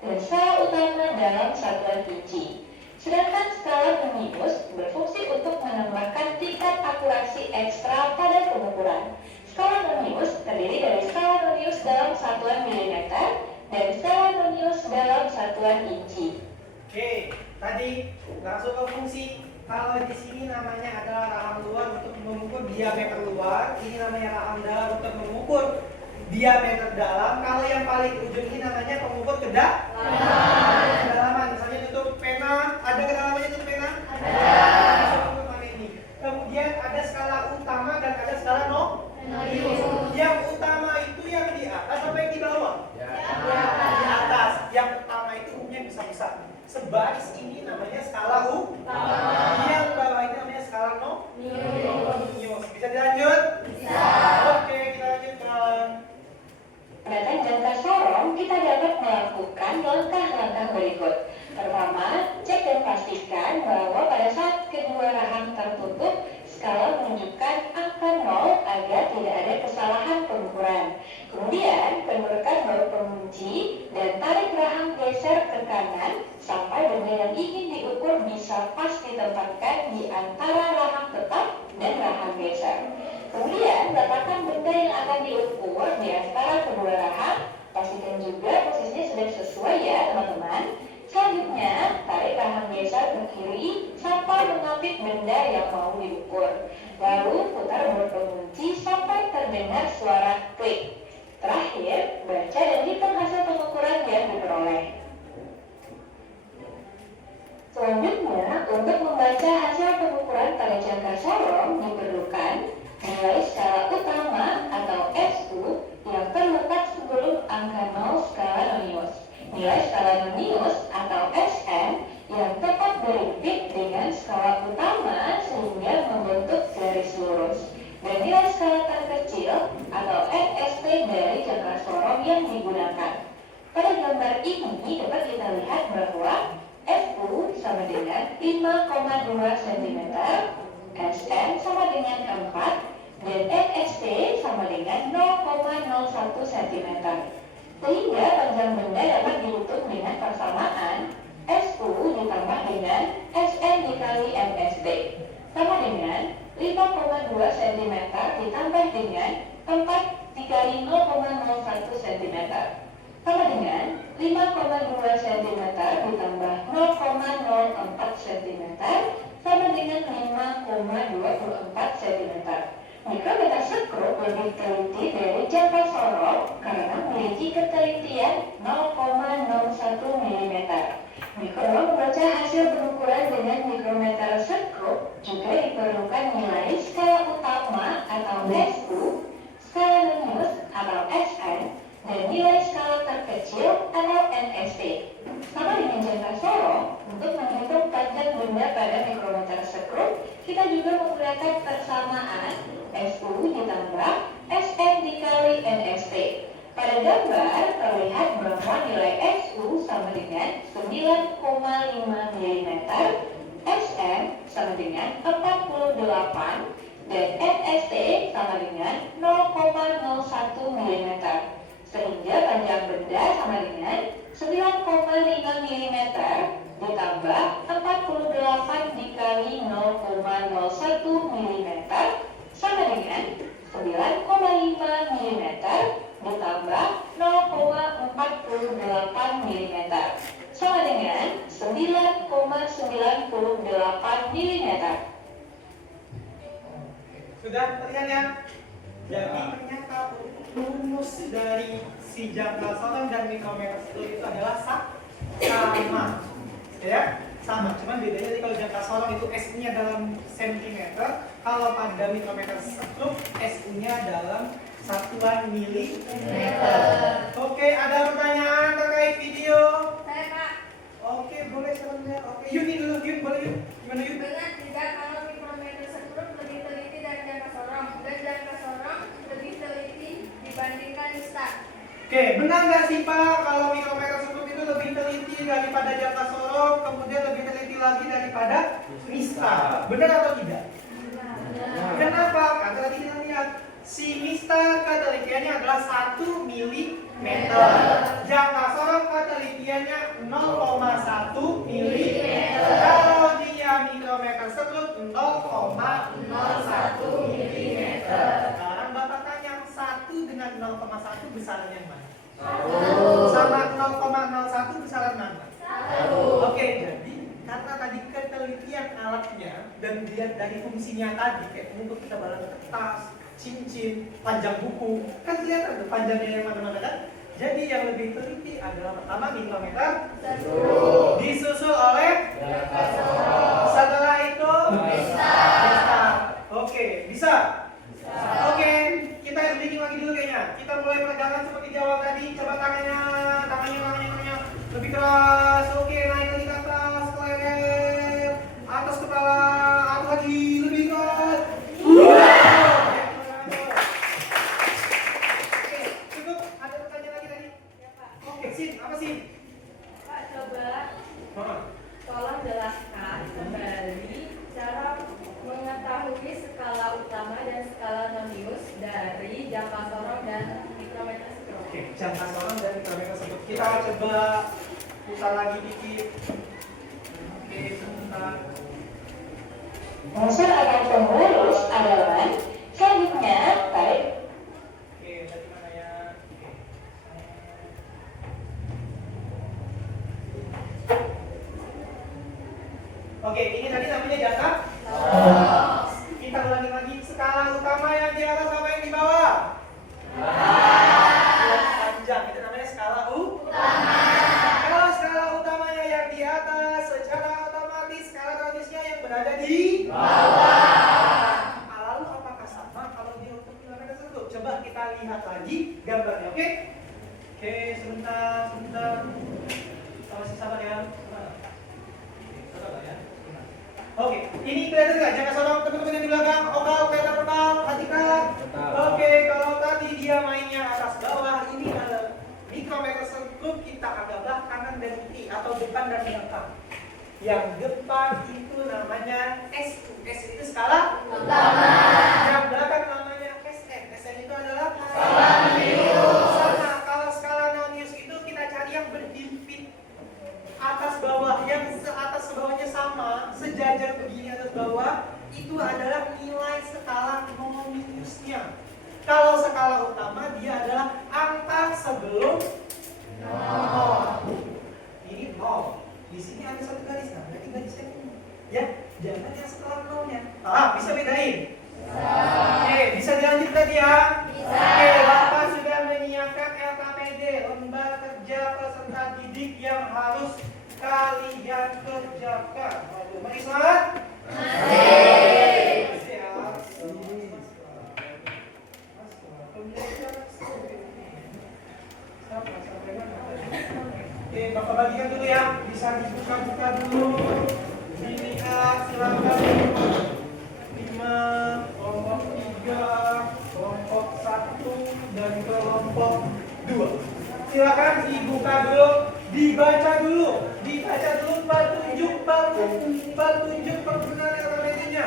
dan skala utama dalam satuan inci. Sedangkan skala Nonius berfungsi untuk menambahkan tingkat akurasi ekstra pada pengukuran. Skala Nonius terdiri dari skala Nonius dalam satuan milimeter dan skala Nonius dalam satuan inci. Oke, tadi langsung ke fungsi. Kalau di sini namanya adalah rahang luar untuk mengukur diameter luar, ini namanya rahang dalam untuk mengukur diameter dalam. Kalau yang paling ujung ini namanya pengukur kedalaman. Misalnya tutup pena, ada kedalamannya tutup pena? Ada. Kemudian ada skala utama dan ada skala Nonius. Yang utama itu yang di atas apa yang di bawah? Di atas. Yang utama itu umumnya besar-besar. Sebaris ini namanya skala utama. Yang bawah ini namanya skala Nonius. Bisa dilanjut? Bisa. Oke, kita lanjutkan. Pada jangka sorong, kita dapat melakukan langkah-langkah berikut. Pertama, cek dan pastikan bahwa pada saat kedua rahang tertutup, skala menunjukkan angka 0 agar tidak ada kesalahan pengukuran. Kemudian, kendurkan baut pengunci dan tarik rahang geser ke kanan sampai benda yang ingin diukur bisa pas ditempatkan di antara rahang tetap dan rahang geser. Kemudian, letakkan benda yang akan diukur di antara kedua rahang. Pastikan juga posisinya sudah sesuai ya teman-teman. Selanjutnya, tarik rahang geser ke kiri sampai mengapit benda yang mau diukur. Lalu, putar baut pengunci sampai terdengar suara klik. Terakhir, baca dan hitung hasil pengukuran yang diperoleh. Selanjutnya, untuk membaca hasil pengukuran pada jangka sorong diperlukan nilai skala utama atau SU yang terletak sebelum angka 0 skala Nonius, nilai skala Nonius atau SN yang tepat berimpit dengan skala utama sehingga membentuk garis lurus, dan nilai skala terkecil atau NST dari jangka sorong yang digunakan. Pada gambar ini dapat kita lihat bahwa SU sama dengan 5,2 cm, SN sama dengan 4, dan NST sama dengan 0,01 cm. Sehingga panjang benda dapat dihitung dengan persamaan SU ditambah dengan SN dikali NST sama dengan 5,2 cm ditambah dengan 4 dikali 0,01 cm sama dengan 5,2 cm ditambah 0,04 cm sama dengan 5,24 cm. Mikrometer sekrup lebih teliti dari jangka sorong karena memiliki ketelitian 0,01 mm. Mikro membaca hasil pengukuran dengan mikrometer sekrup juga diperlukan nilai skala utama atau SU, skala Nonius atau SN, dan nilai skala terkecil atau NST. Sama dengan jangka sorong, untuk menghitung panjang benda pada mikrometer sekrup, kita juga menggunakan persamaan SU ditambah SN dikali NST. Pada gambar terlihat bahwa nilai SU sama dengan 9,5 mm, SN sama dengan 48, dan NST sama dengan 0,01 mm. Sehingga panjang benda sama dengan 9,5 mm ditambah 48 dikali 0,01 mm sama dengan 9,5 mm ditambah 0,48 mm sama dengan 9,98 mm. Sudah terlihat ya? Jadi ternyata rumus dari si jangka sorong dan mikrometer sekrup itu adalah sama, ya, sama. Cuman bedanya tadi kalau jangka sorong itu S-nya dalam sentimeter, kalau pada mikrometer sekrup S-nya dalam satuan milimeter. Oke, ada pertanyaan terkait video? Saya Kak. Oke, boleh sarannya. Oke, Yun nih dulu, Yun boleh Yun. Gimana Yun? Benar juga kalau mikrometer sekrup lebih teliti dari jangka sorong dan jangka sorong lebih teliti dibandingkan Mista. Oke, benar nggak sih Pak kalau mikrometer sekrup itu lebih teliti daripada jangka sorong, kemudian lebih teliti lagi daripada Mista? Benar atau tidak? Kenapa? Karena tadi kita lihat si Mista ketelitiannya adalah 1 mm, jangka sorong ketelitiannya 0,1 mm. Kalau dia mikrometer sekrup 0,01 mm. Sekarang Bapak tanya 1 dengan 0,1 besaran yang mana? Sama 0,01 besaran mana? Oke, jadi karena tadi ketelitian alatnya dan dilihat dari fungsinya tadi kayak untuk kita balas kertas, cincin, panjang buku, kan kelihatan tuh panjangnya yang mana-mana kan? Jadi yang lebih teliti adalah pertama mikrometer, disusul oleh setelah itu Mista. Oke, bisa? Oke, kita bikin lagi dulu kayaknya. Kita mulai peregangan seperti di awal tadi. Coba tangannya lebih keras. Oke, naik lagi ke atas, ke leher, atas kepala, atas lagi lebih keras. Oke, cukup. Ada pertanyaan lagi tadi? Oke, Sin, apa Sin? Pak, coba tolong jelaskan kembali cara mengetahui skala utama dan skala nonius dari jangka sorong dan mikrometer sekrup. Oke, jangka sorong dan mikrometer sekrup. Kita coba putar lagi dikit. Oke, sebentar. Unsur atau pengurus adalah selanjutnya tarik. Oke, tadi mana ya? Oke, ini tadi namanya jangka. Kita ulangi lagi skala utama yang di atas sama yang di bawah. Panjang, itu namanya skala utama. Kalau skala utamanya yang di atas, secara otomatis skala noniusnya yang berada di bawah. Lalu apakah sama kalau di untuk kilometer sekrup? Coba kita lihat lagi gambarnya, oke? Oke, sebentar. Kita masih sabar ya. Sabar ya. Oke, ini kelihatan nggak jangka sorong teman-teman yang di belakang? Kelihatan total, perhatikan. Oke, kalau tadi dia mainnya atas bawah, ini adalah mikrometer sekrup kita anggaplah kanan dan kiri atau depan dan belakang. Yang depan itu namanya S2, S itu skala utama. Yang belakang namanya SN, SN itu adalah skala nonius. Sama, kalau skala nonius itu kita cari yang berhimpit atas bawah, yang atas ke bawahnya sama, sejajar begini atas bawah, itu adalah nilai skala noniusnya. Kalau skala utama dia adalah angka sebelum 0. Ini 0. Di sini ada satu garis, nah berarti garisnya ini. Ya, jangan yang setelah 0-nya. Bisa bedain? Oke, bisa dilanjut tadi ya? Bisa. Oke, Bapak sudah menyiapkan LKPD, lembar kerja peserta didik yang harus kalian kerjakan. Waduh, mari semangat. Oke, Bapak bagikan dulu ya. Bisa dibuka-buka dulu. Dilihat, silakan. 5, kelompok 3, kelompok 1, dan kelompok 2. Silakan dibuka dulu, dibaca dulu petunjuk penggunaan LKPD-nya.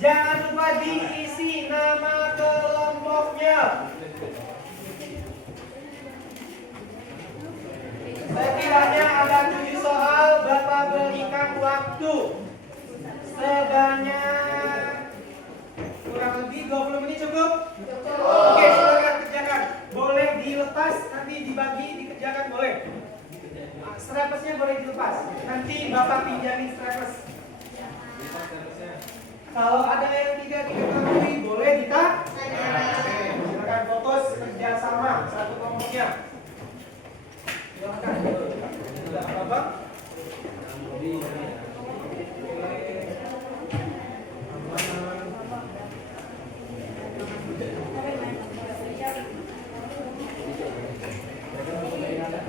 Jangan lupa diisi nama kelompoknya. Setidaknya ada 7 soal, Bapak berikan waktu sebanyak kurang lebih 20 menit cukup? Oke, silakan kerjakan. Boleh dilepas, nanti dibagi, dikerjakan boleh. Strapesnya boleh dilepas. Nanti Bapak pinjamin strapes. Kalau ada yang tidak diketahui, boleh ditarik. Oke, silakan fokus kerjasama satu kelompoknya. Silakan. Tidak apa-apa.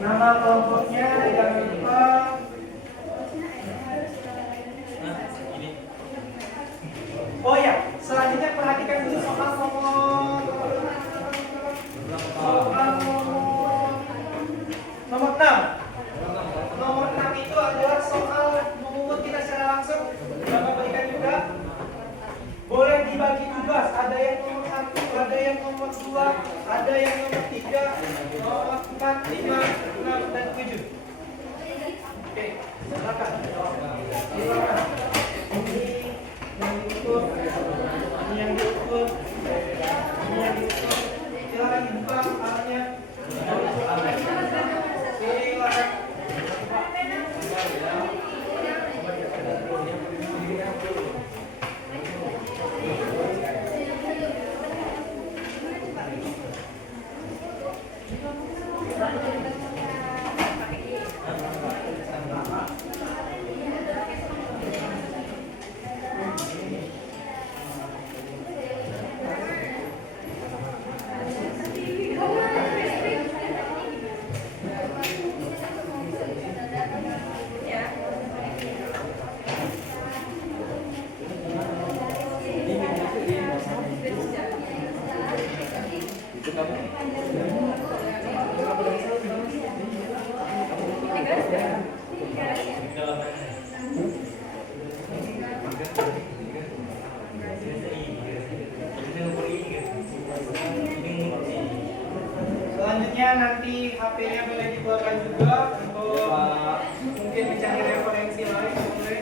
Nama kelompoknya jangan lupa 5, 6, dan 7. Oke, silakan. Silakan. Ini yang diukur, ini yang diukur, ini yang diukur. Silakan dibuka alatnya. Silakan. Selanjutnya nanti HP-nya boleh dikeluarkan juga untuk mungkin mencari referensi lain boleh.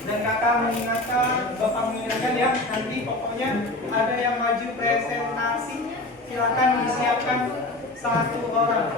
Dan kakak mengingatkan, bapak mengingatkan ya, nanti pokoknya ada yang maju presentasi, silakan disiapkan 1 orang.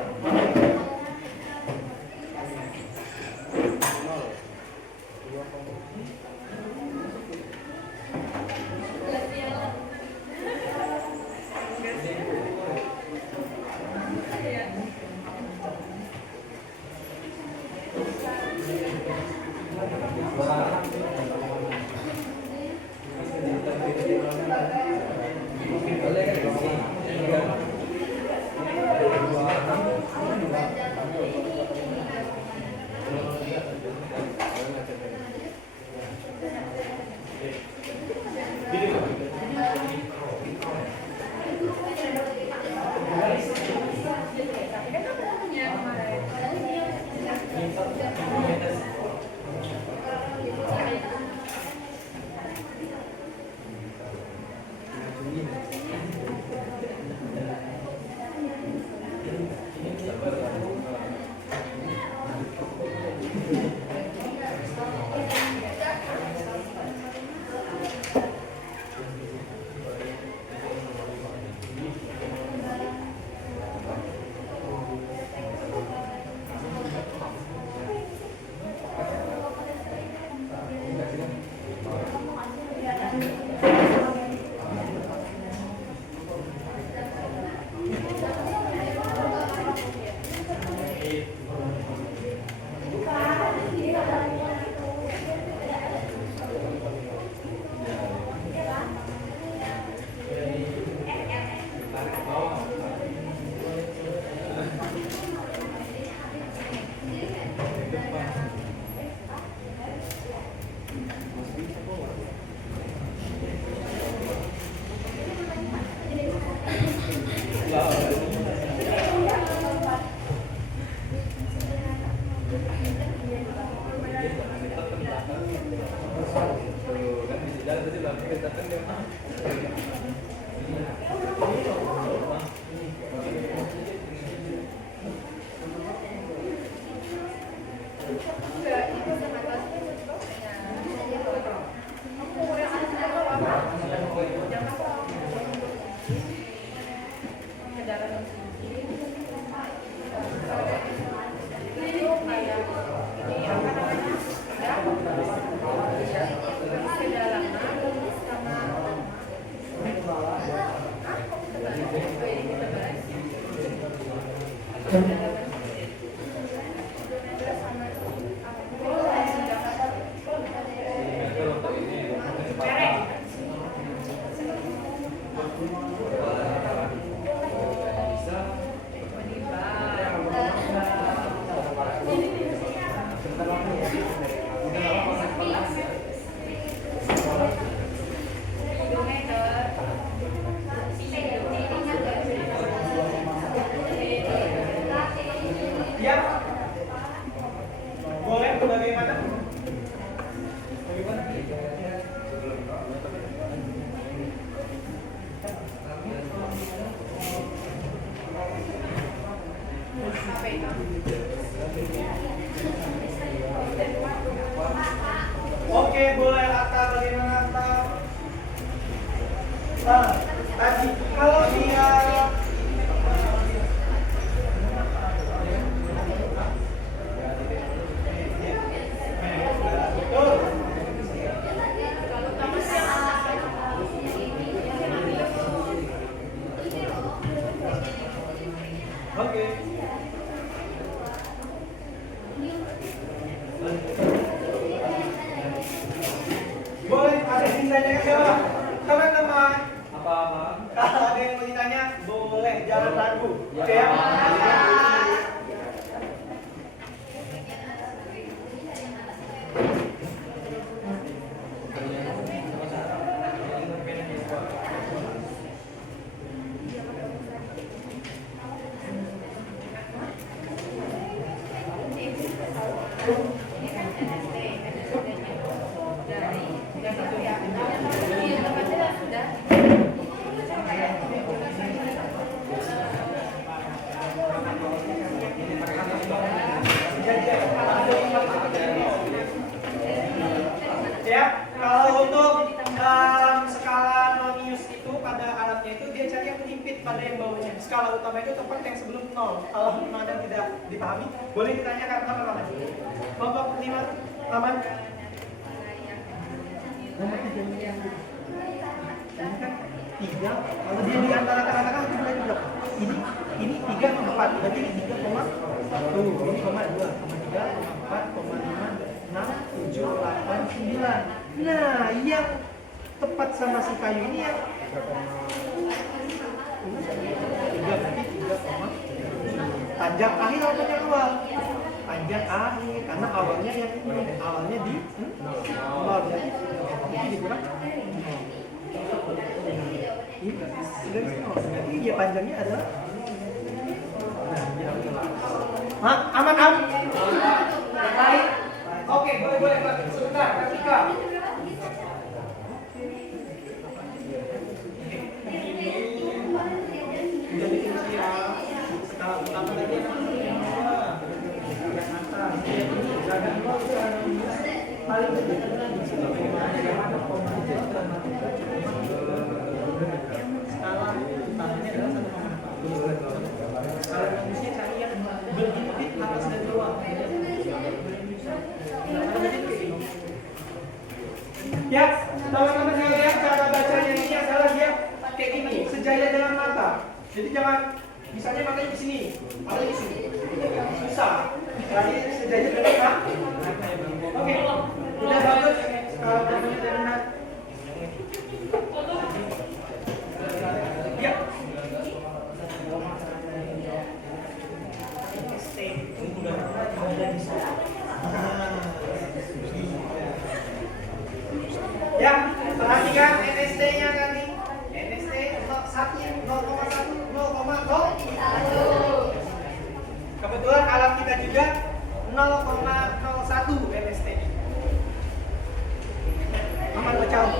Ya, boleh bagaimana? Bagaimana? Tadi kalau dia Oke. Boleh ada yang ditanya ke siapa? Teman-teman. Apa-apa? Kalau ada yang mau ditanya, boleh jangan ragu. Oke ya? Ya, kalau untuk skala nonius itu pada alatnya itu dia cari yang menyempit pada yang bawahnya. Skala utama itu tempat yang sebelum 0. Kalau ada tidak dipahami, boleh ditanyakan kapan-kapan. Kelompok 5, aman? Nomor 3 ini kan 3. Kalau dia di antara tengah-tengah itu berarti berapa? Ini 3,4. Berarti ini 3,1. Ini 2,2, 3, 4, 5, 6, 7, 8, 9. Nah, yang tepat sama si kayu ini yang 3 berarti 3, panjang akhir atau panjang awal? Panjang akhir, karena awalnya yang ini, awalnya di awal jadi ini dikurang ini dari sini, berarti dia panjangnya adalah aman am? Baik. Oke, boleh Pak. Sebentar, Katika. Udah bikin siap. Skala utama tadi yang atas. Jaga dulu paling kecil skala utamanya adalah 1,4. Skala manusia cari yang berhimpit atas dan bawah. Ya, teman-teman sekalian, cara bacanya ini adalah dia kayak gini, sejajar dengan mata. Jadi jangan, misalnya matanya di sini, matanya di sini, susah. Jadi sejajar dengan mata. Oke, udah bagus. Kalau bacanya udah benar. Ya. Ya, perhatikan NST-nya tadi. NST 0,1, 0,0. Kebetulan alat kita juga 0,01 NST. Aman bacaan.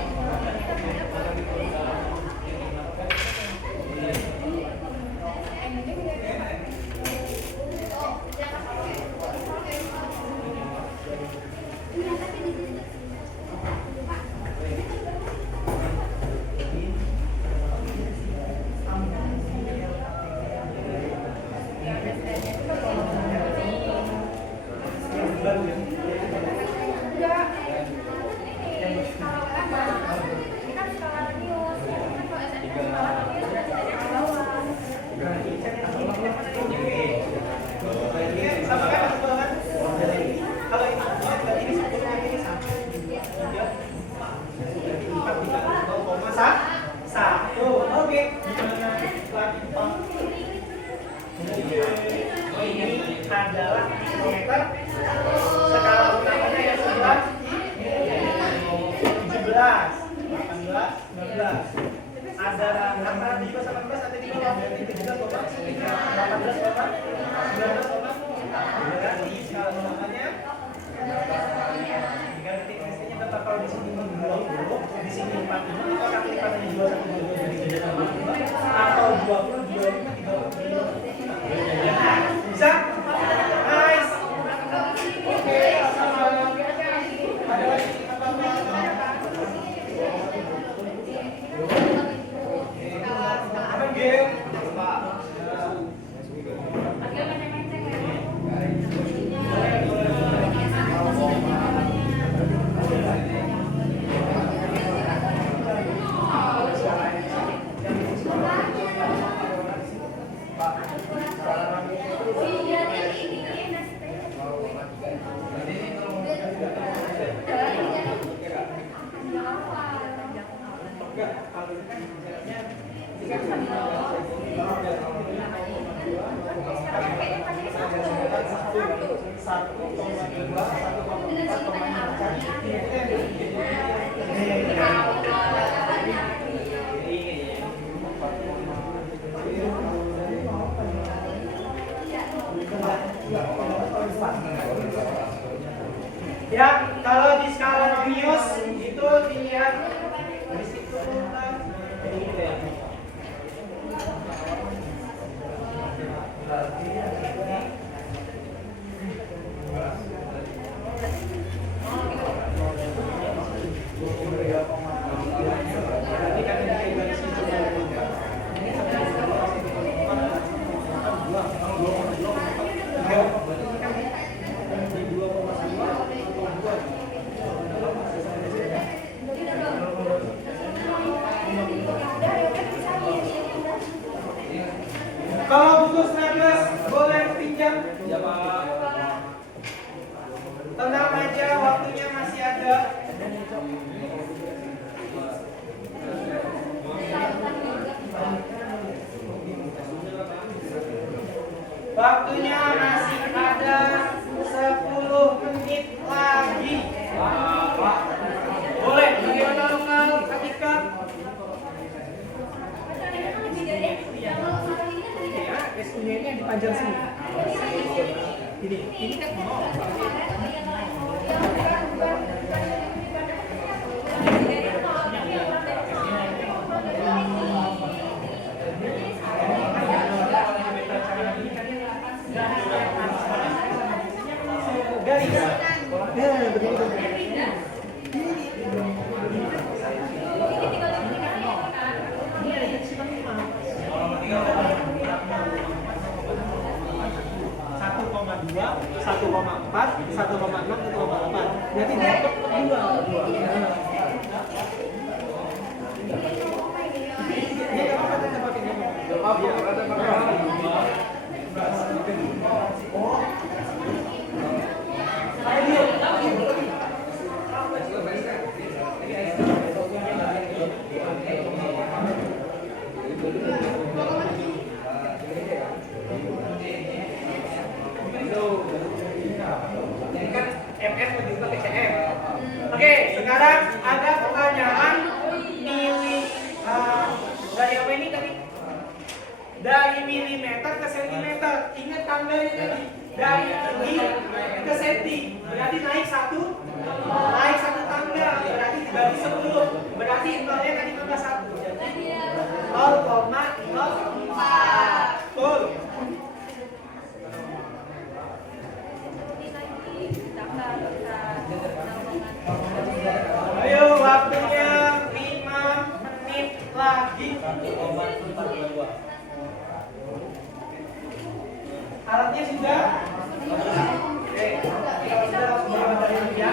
Adalah kilometer skala utamanya yang 11, 17, 18, 19. Ada antara 17 18 atau di bawah dari 17 18 19 skala utamanya 3 detik mestinya tetap kalau di sini 20, di sini 40, apakah lipatannya 21 atau 20 25 30 bisa? Nice. Oke, ada lagi apa? Ya, kalau di skala Gauss itu dilihat di situ kalau buku snaples boleh pinjam. Ya Pak. Tenang aja, waktunya masih ada. Waktunya masih ada 10 menit lagi. Boleh, bagaimana Nunggal, Atika? Ya, S-nya ini yang dipanjang sini. Ini kan garis. Ya, begitu. Satu koma dua, 1,4, 1,6, 1,8. Nanti dapat dua. Ini nggak apa-apa, kita pakai ini. Ini kan MS menyusul ke CM. Oke, sekarang ada pertanyaan milih dari apa ini tadi? Dari milimeter ke sentimeter. Ingat tandanya tadi. Dari mili ke senti. Berarti naik satu tangga. Berarti dibagi 10. Berarti nolnya tadi tambah 1. 0,04. Betul. Ayo, waktunya 5 menit lagi. Alatnya sudah? Oke, kita sudah langsung dari ya.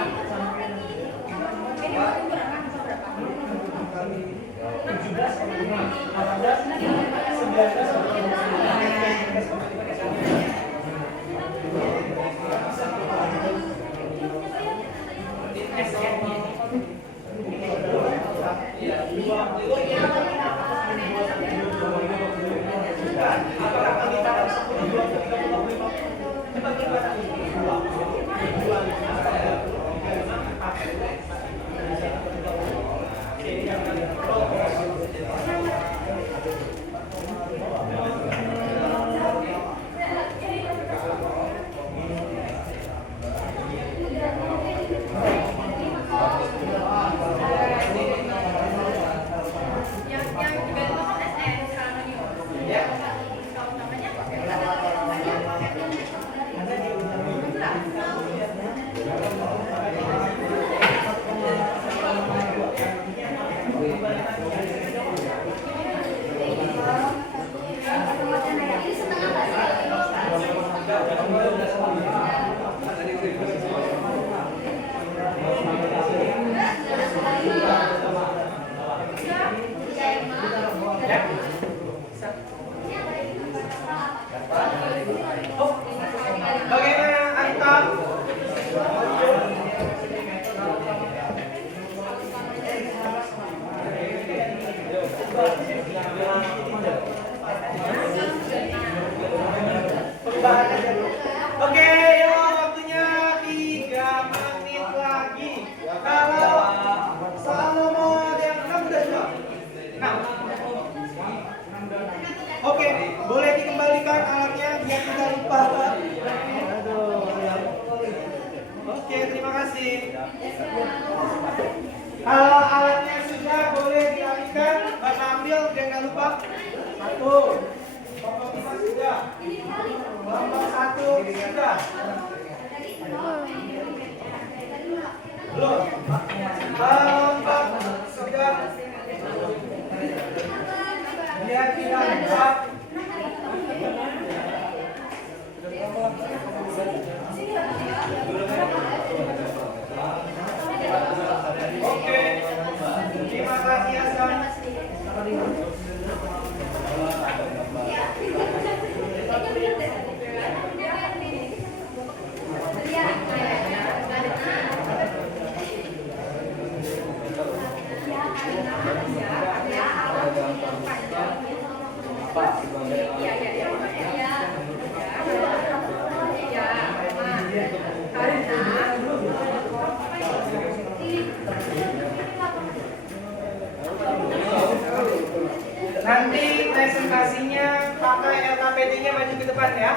2 kita lupa. Aduh. Oke, terima kasih. Kalau alatnya sudah boleh dialihkan, Bapak ambil, jangan lupa. 1. Kelompok 5 sudah. Kelompok 1 sudah. Belum. Kelompok sudah. Lihat tidak lengkap. Oke. Terima kasih Hasan. Nanti presentasinya pakai LKPD-nya maju ke depan ya.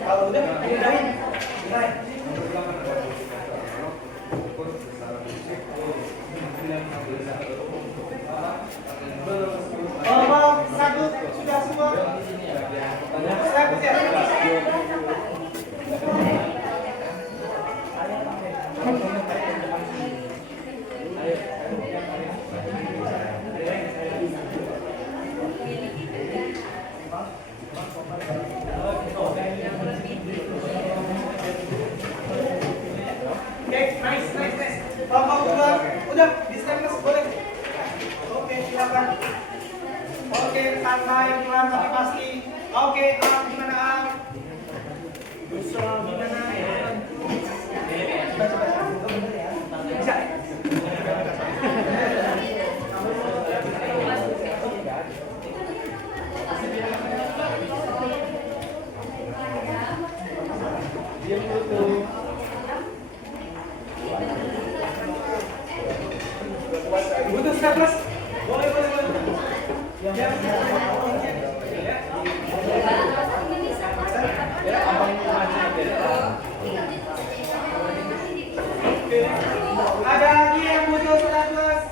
Kalau udah, udahin. Kelompok 1 sudah semua? Saya punya. Oke, nice. Kelompok 2 udah di-step boleh. Oke, silakan. Oke, santai, pelan tapi pasti. Oke, gimana Am? Gimana ya? Bisa. Diam dulu. Butuh staples? Boleh. Ada lagi yang butuh staples?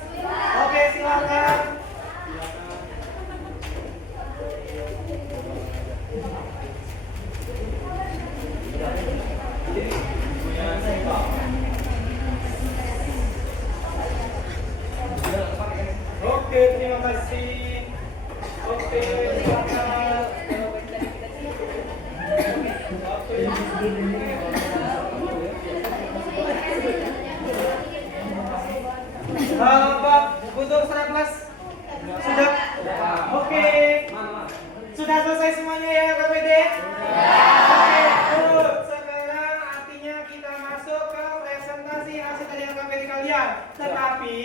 Oke, silakan. Oke, terima kasih. Oke, silakan. Pak, butuh staples? Sudah? Oke. Sudah selesai semuanya ya, KPD? Oke, good. Sekarang artinya kita masuk ke presentasi hasil dari KPD kalian. Tetapi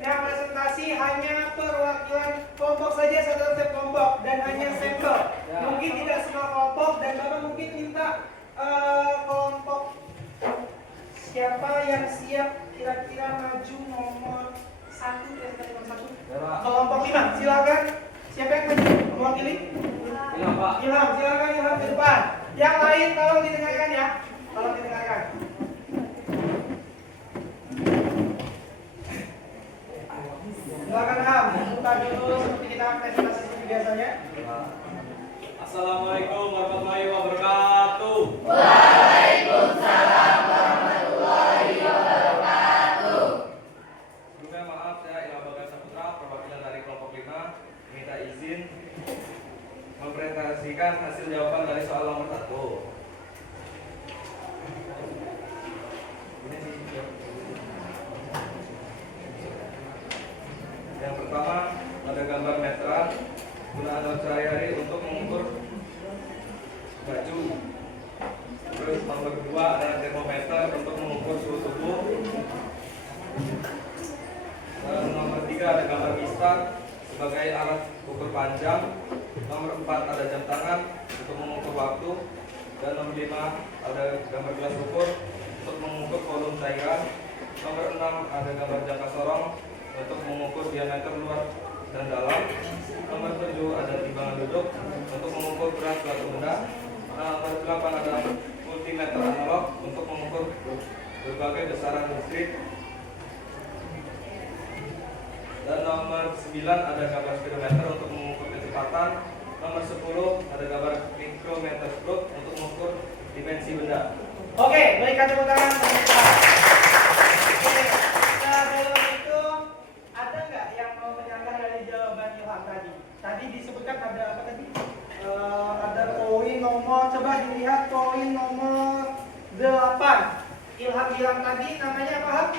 yang presentasi hanya perwakilan kelompok saja, satu kelompok dan hanya sampel. Mungkin tidak semua kelompok dan Bapak mungkin minta kelompok siapa yang siap kira-kira maju nomor 1 kelompok 5, silakan. Siapa yang maju mewakili? Ilham, silakan Ilham di depan. Yang lain tolong didengarkan ya. Tolong didengarkan. Silakan Ilham, buka dulu seperti kita presentasi seperti biasanya. Assalamualaikum warahmatullahi wabarakatuh. Waalaikumsalam warahmatullahi wabarakatuh. Sebelumnya maaf, saya Ilham Bagas Saputra, perwakilan dari kelompok 5, minta izin mempresentasikan hasil jawaban dari soal nomor 1. Yang pertama, ada gambar meteran gunaan alat sehari-hari untuk mengukur baju. Terus nomor 2 adalah termometer untuk mengukur suhu tubuh. Dan nomor 3 ada gambar mistar sebagai alat ukur panjang. Nomor 4 ada jam tangan untuk mengukur waktu. Dan nomor 5 ada gambar gelas ukur untuk mengukur volume cairan. Nomor 6 ada gambar jangka sorong untuk mengukur diameter luar dan dalam. Nomor 7 ada timbangan duduk untuk mengukur berat suatu benda. Nomor 8 ada multimeter analog untuk mengukur berbagai besaran listrik. Dan nomor 9 ada gambar speedometer untuk mengukur kecepatan. Nomor 10 ada gambar micrometer stroke untuk mengukur dimensi benda. Oke, berikan tepuk tangan. Oke, sebelum itu ada nggak yang mau menyanggah dari jawaban Ilham tadi? Tadi disebutkan ada apa tadi? Ada poin nomor, coba dilihat poin nomor 8. Ilham bilang tadi namanya apa?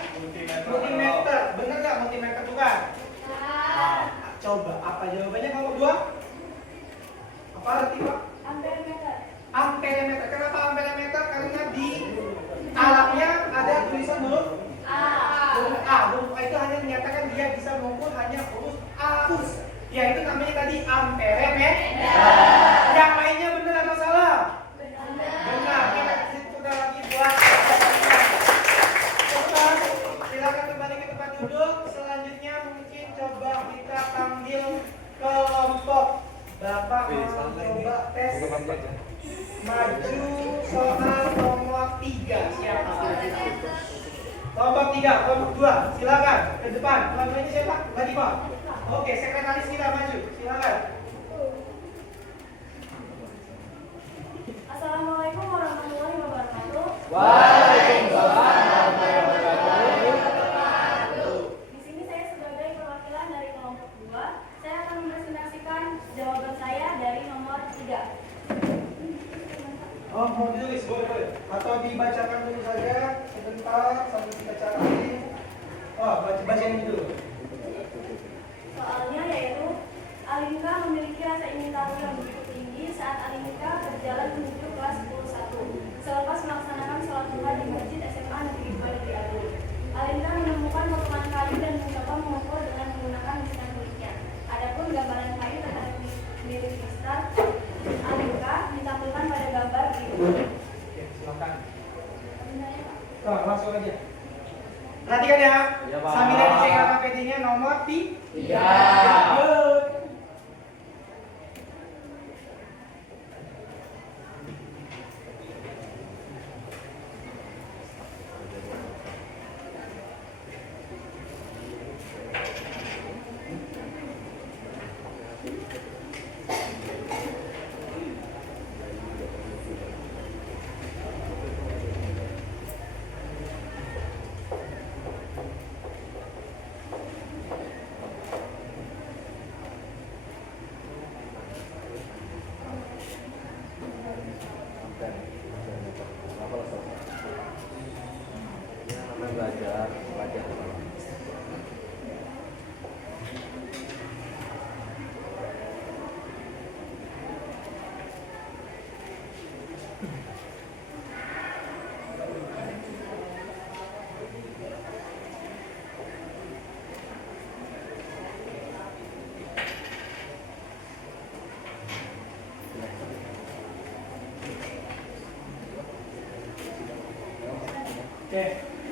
Multimeter. Bener nggak multimeter bukan? Coba apa jawabannya kalau 2? Apa arti Pak? Amperemeter. Amperemeter. Kenapa amperemeter? Karena di alatnya ada tulisan huruf huruf A. Huruf A itu hanya menyatakan dia bisa mengukur hanya huruf A-us. Ya itu namanya tadi amperemeter. Yang lainnya benar atau salah? Benar. Kita sudah lagi buat. Silakan kembali ke tempat duduk. Selanjutnya mungkin coba kita panggil kelompok. Bapak mau coba tes maju soal nomor 3. Siapa? Kelompok 3, kelompok 2. Silakan ke depan. Kelompoknya siapa? Lagi Pak. Oke, sekretaris kita maju. Silakan. Assalamualaikum warahmatullahi wabarakatuh. Waalaikumsalam warahmatullahi wabarakatuh. Di sini saya sebagai perwakilan dari kelompok 2, saya akan mempresentasikan jawaban saya dari nomor 3. Oh, mau ditulis boleh. Atau dibacakan dulu saja sebentar sambil kita cari. Oh, bacain dulu. Soalnya yaitu Alinka memiliki rasa ingin tahu yang begitu tinggi saat Alinka berjalan menuju kelas 10-1 selepas melaksanakan sholat duha di Masjid SMA Negeri 2 Negeri Agung. Alinka menemukan potongan kayu dan mencoba mengukur dengan menggunakan mistar miliknya. Adapun gambaran kayu terhadap milik mistar Alinka ditampilkan pada gambar berikut. Oke, silakan. Oh, langsung aja. Perhatikan ya. Ya, Pak. Sambil dicek KPD-nya nomor 3.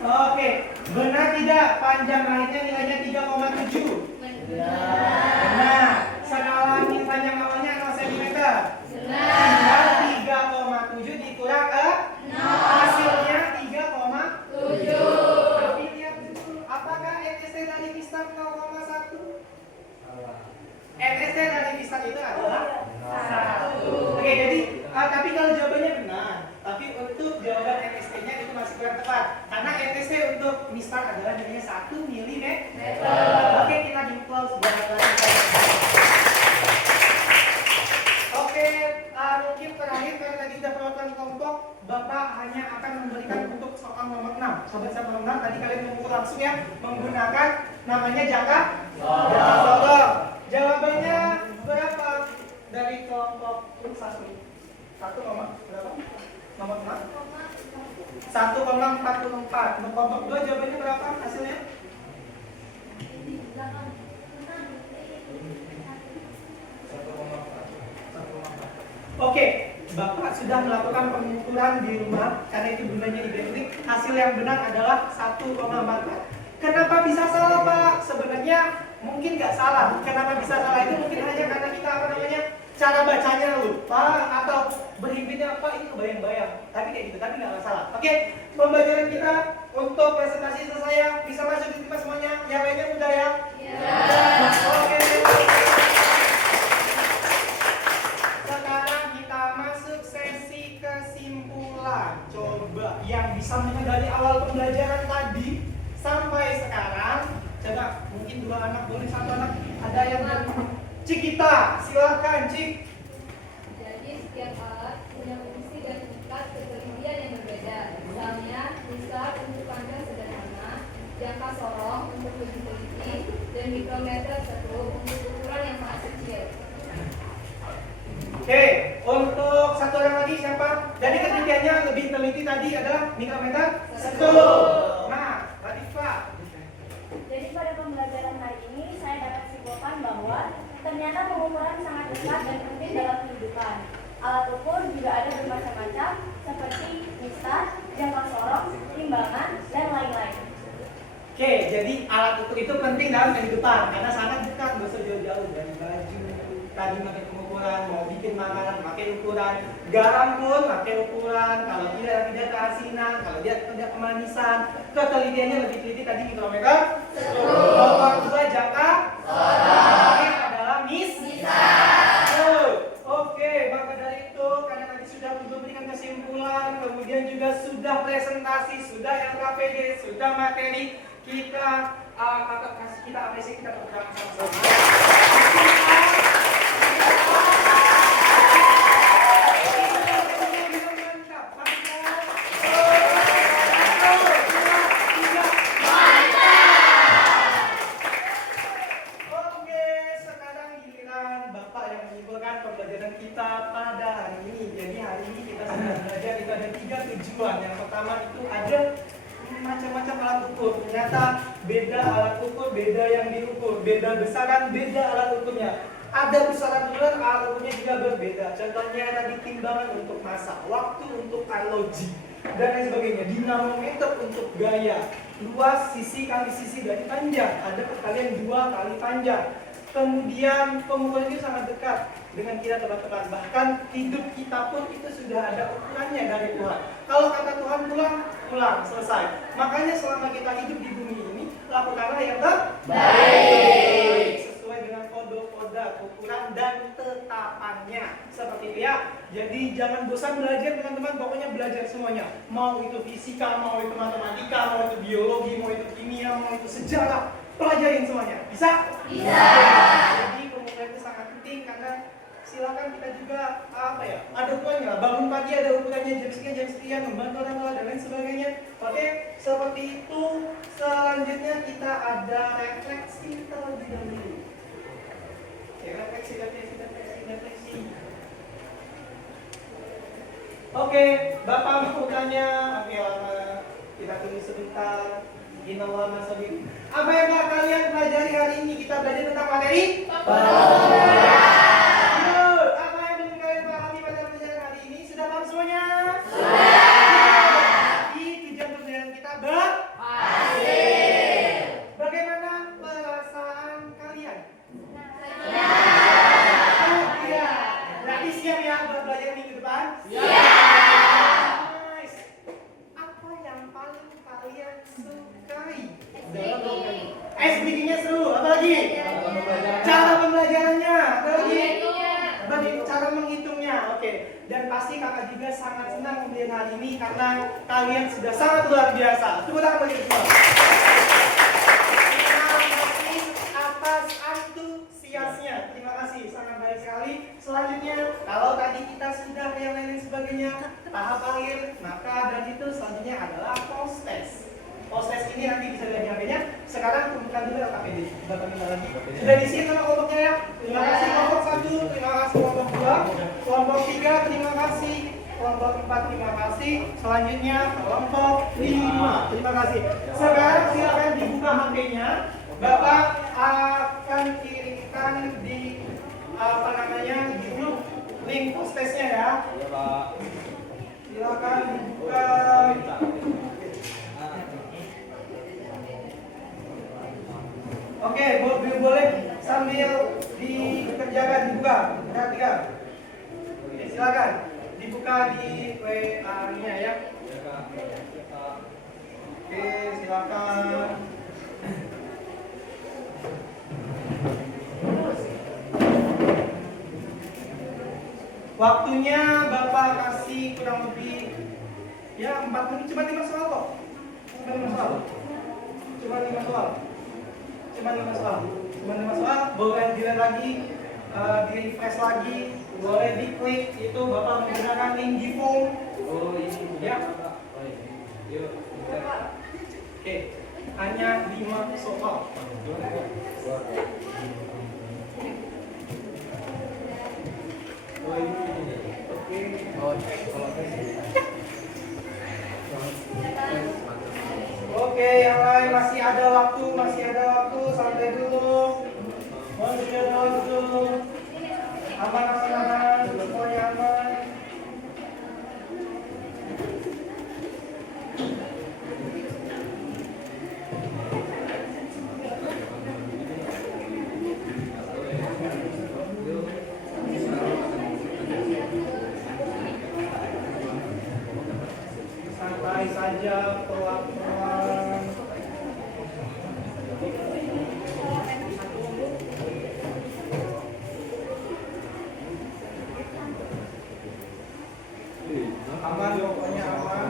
Oke. Benar tidak panjang lainnya nilainya 3,7? Benar. Skala panjang awalnya 0 cm. Tinggal 3,7 dikurang ke 0. Hasilnya 3,7. Tapi lihat dulu, apakah NST dari mistar 0,1? NST dari mistar itu adalah 1. Oke, jadi tapi kalau jawabannya benar, tapi untuk jawaban NST-nya itu masih kurang tepat. Karena NST untuk mistar adalah nilainya 1 mm. Oke, kita di close buat Oke, mungkin terakhir karena tadi sudah perwakilan kelompok, Bapak hanya akan memberikan untuk soal nomor 6. Sobat saya nomor 6, tadi kalian mengukur langsung ya menggunakan namanya jangka sorong. Jawabannya berapa dari kelompok 1? 1, berapa? Nomor 6? 1,44. Untuk kelompok 2 jawabannya berapa hasilnya? Oke, Bapak sudah melakukan pengukuran di rumah karena itu gunanya identik. Hasil yang benar adalah 1,44. Kenapa bisa salah, Pak? Sebenarnya mungkin nggak salah. Kenapa bisa salah itu mungkin hanya karena kita cara bacanya lupa atau berhibitnya apa ini kebayang-bayang. Tapi kayak gitu, tapi nggak salah. Oke, pembelajaran kita untuk presentasi selesai ya. Bisa masuk di tempat semuanya. Yang lainnya udah ya? Oke. Sekarang kita masuk sesi kesimpulan. Coba yang bisa dari awal pembelajaran tadi sampai sekarang. Coba mungkin 2 anak boleh, 1 anak. Ada yang Cikita, silakan Cik. Jadi setiap alat punya fungsi dan tingkat ketelitian yang berbeda. Misalnya, misal untuk panjang sederhana, jangka sorong untuk lebih teliti, dan mikrometer sekrup untuk ukuran yang sangat kecil. Oke, untuk 1 orang lagi siapa? Jadi ketelitiannya lebih teliti tadi adalah mikrometer sekrup. Nah, Latifah. Jadi pada pembelajaran hari ini saya dapat simpulkan bahwa ternyata pengukuran sangat dekat dan penting dalam kehidupan. Alat ukur juga ada bermacam-macam seperti mistar, jangka sorong, timbangan, dan lain-lain. Oke, jadi alat ukur itu penting dalam kehidupan karena sangat dekat, nggak usah jauh-jauh dari baju. Tadi pakai pengukuran, mau bikin makanan pakai ukuran, garam pun pakai ukuran. Kalau tidak keasinan, kalau tidak kemanisan, ketelitiannya lebih teliti tadi mikrometer. Nomor 2 jangka sorong adalah mistar. Oke, maka dari itu karena tadi sudah memberikan kesimpulan, kemudian juga sudah presentasi, sudah LKPD, sudah materi, kita apresiasi, kita bergerak sama-sama. Pembelajaran kita pada hari ini. Jadi hari ini kita sudah belajar itu ada 3 tujuan. Yang pertama itu ada macam-macam alat ukur. Ternyata beda alat ukur, beda yang diukur, beda besaran, beda alat ukurnya. Ada besaran bulan, alat ukurnya juga berbeda. Contohnya tadi timbangan untuk massa, waktu untuk analogi, dan lain sebagainya. Dinamometer untuk gaya, luas sisi kali sisi dari panjang. Ada perkalian 2 kali panjang. Kemudian pengukuran itu sangat dekat dengan kita teman-teman. Bahkan hidup kita pun itu sudah ada ukurannya dari Tuhan. Kalau kata Tuhan pulang, selesai. Makanya selama kita hidup di bumi ini, lakukanlah yang terbaik sesuai dengan kode-kode ukuran dan tetapannya. Seperti itu ya. Jadi jangan bosan belajar teman-teman. Pokoknya belajar semuanya. Mau itu fisika, mau itu matematika, mau itu biologi, mau itu kimia, mau itu sejarah. Pelajarin semuanya, bisa? Bisa. Jadi pengukuran itu sangat penting karena silakan kita juga ada ukurannya lah. Bangun pagi ada ukurannya, jam sekian, membantu orang tua dan lain sebagainya. Oke, seperti itu. Selanjutnya kita ada refleksi terlebih dahulu. Oke, refleksi. Oke, Bapak mau tanya. Oke, kita tunggu sebentar. Apa yang telah kalian pelajari hari ini? Kita belajar tentang materi pengukuran. Apa yang belum kalian pahami pada pelajaran hari ini? Sudah paham semuanya? Sudah. Jadi tujuan pembelajaran kita berhasil. Bagaimana perasaan kalian? Iya. Berarti siap ya buat belajar minggu depan? Siap. Nice. Apa yang paling kalian sukai? SBG-nya seru, apa lagi? Cara pembelajarannya, apa lagi? Cara menghitungnya, oke. Dan pasti kakak juga sangat senang melihat hari ini karena kalian sudah sangat luar biasa. Tepuk tangan bagi semua. Terima kasih atas antusiasnya. Terima kasih, sangat baik sekali. Selanjutnya, kalau tadi kita sudah yang lain sebagainya, tahap akhir, maka dan itu selanjutnya adalah post test. Post test ini nanti bisa dilihat di HP-nya. Sekarang temukan dulu LKPD. Kita minta lagi. Sudah diisi nama kelompoknya ya. Terima kasih kelompok 1, terima kasih kelompok 2, kelompok 3, terima kasih, kelompok 4, terima kasih. Selanjutnya kelompok 5, terima kasih. Sekarang silakan dibuka HP-nya. Bapak akan kirimkan di di grup link postesnya ya. Iya Pak. Silakan dibuka. Oke, boleh sambil dikerjakan dibuka. Perhatikan. Oke, silakan dibuka di WA-nya ya. Oke, silakan. Waktunya Bapak kasih kurang lebih ya 4 menit, cuma 5 soal kok. Cuma 5 soal. Boleh dilihat lagi, di refresh lagi, boleh diklik itu Bapak menggunakan link di form. Oh ini Ya. Yuk. Oke, hanya 5 soal. Oh ini. Oke. Oke, yang lain masih ada waktu, santai dulu. Masih ada waktu. Aman, semuanya aman. Santai saja, pelan-pelan. Aman, pokoknya aman.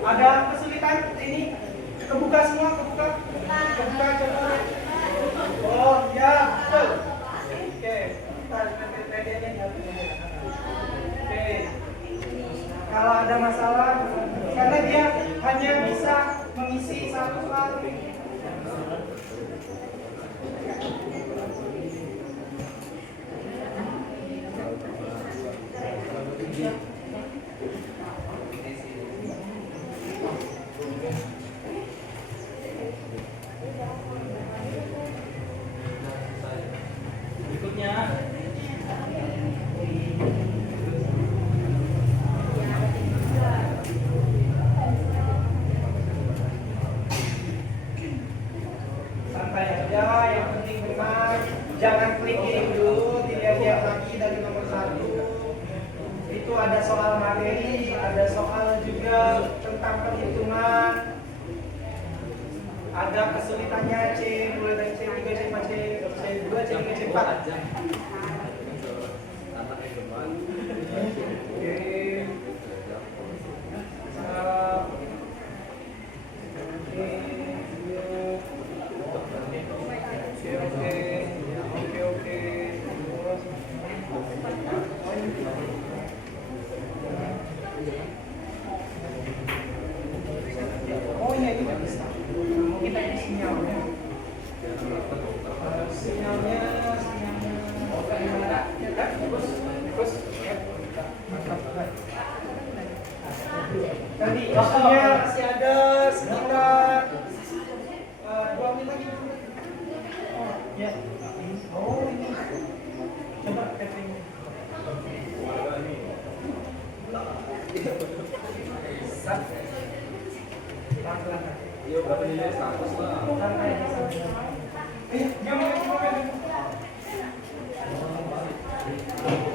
Ada kesulitan ini? Kebuka semua, kebuka coba. Oh ya, betul. Oke, Oke. Kalau ada masalah, karena dia hanya bisa mengisi satu slide. Berikutnya. Santai aja, yang penting benar. Jangan klik ini dulu, dilihat-lihat lagi dari nomor 1. Itu ada soal materi, ada soal juga tentang perhitungan. Ada kesulitannya C, mulai dari C3, C4, C2, C3, C4. Oke. Oke. Oh iya, ini nggak bisa. Kita ini sinyalnya. Sinyalnya. Oke, gimana? Ya kan? Terus. Tadi waktunya masih ada sekitar 2 menit lagi. Oh, ya. Oh, ini. Coba catering. Pelan-pelan. Iya berapa nilai 100 lah. Santai. Jangan.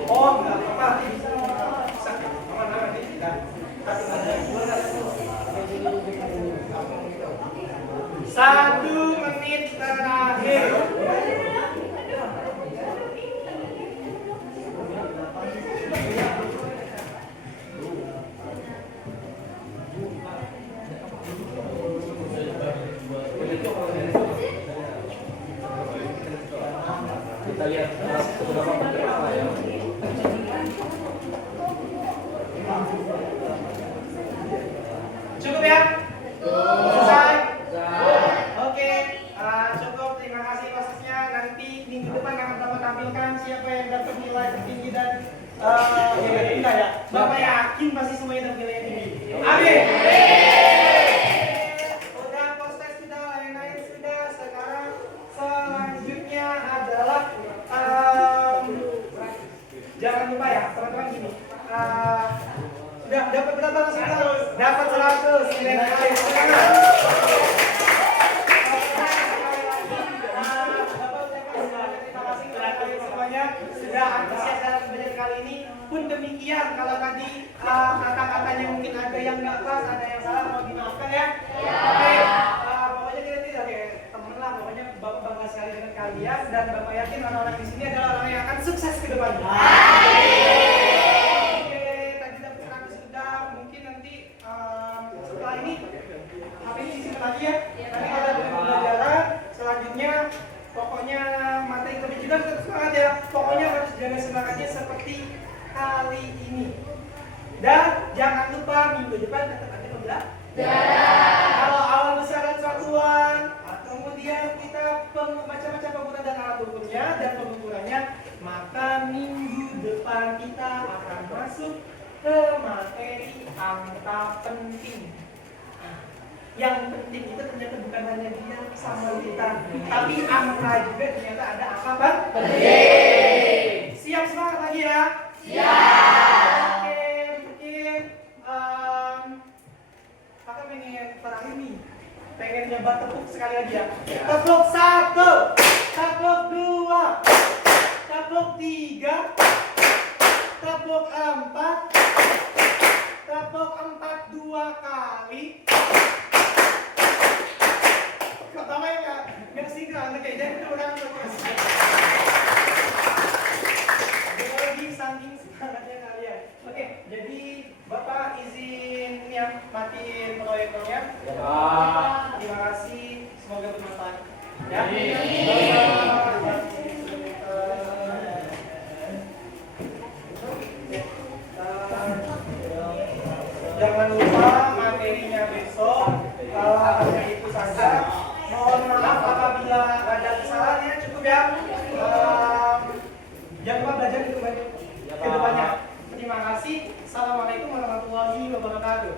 Oh, enggak apa-apa. Bisa. Aman-aman tidak. Satu menit terakhir. Kita lihat beberapa pertanyaan ya. Cukup ya? Selesai? Oke, cukup. Terima kasih prosesnya. Nanti minggu depan akan Bapak tampilkan siapa yang dapat nilai tertinggi dan nilai ya. Bapak yakin pasti semuanya dapat nilai tinggi. Amin. Udah, proses sudah, lain-lain sudah. Sekarang selanjutnya bagus. Keren sekali. Semangat. Terima kasih kepada kalian semuanya sudah antusias dalam belajar kali ini. Pun demikian, kalau tadi kata-katanya mungkin ada yang nggak pas, ada yang salah, mau dimaafkan ya. Oke, pokoknya kita tidak kayak temen lah. Pokoknya Bapak bangga sekali dengan kalian dan Bapak yakin orang-orang di sini adalah orang yang akan sukses ke depannya. Oke, tadi aku sudah mungkin nanti setelah ini HP-nya disimpan lagi ya. Nanti kalau ada pembelajaran selanjutnya. Pokoknya materi kami juga tetap semangat ya. Pokoknya harus jaga semangatnya seperti kali ini. Dan jangan lupa minggu depan tetap ada pembelajaran. Kalau awal besaran satuan, kemudian kita baca-baca penggunaan dan alat ukurnya dan pengukurannya, maka minggu depan kita akan masuk ke materi angka penting. Yang penting itu ternyata bukan hanya dia sama kita, tapi angka juga ternyata ada angka penting. Siap semangat lagi ya? Siap. Oke, mungkin kakak pengen terakhir nih, pengen nyoba tepuk sekali lagi ya. Tepuk 1, tepuk 2, tepuk 3, tepuk 4, tepuk 4 2 kali. Pertama ya nggak sinkron, kayak jadi itu orang terus. Lagi saking semangatnya kalian. Oke, jadi Bapak izin ya matiin proyektornya. Terima kasih, semoga bermanfaat. Ya. Jangan lupa materinya besok. Hanya itu saja. Mohon maaf apabila ada kesalahan ya, cukup ya. Jangan lupa belajar ke depannya. Terima kasih. Assalamualaikum warahmatullahi wabarakatuh.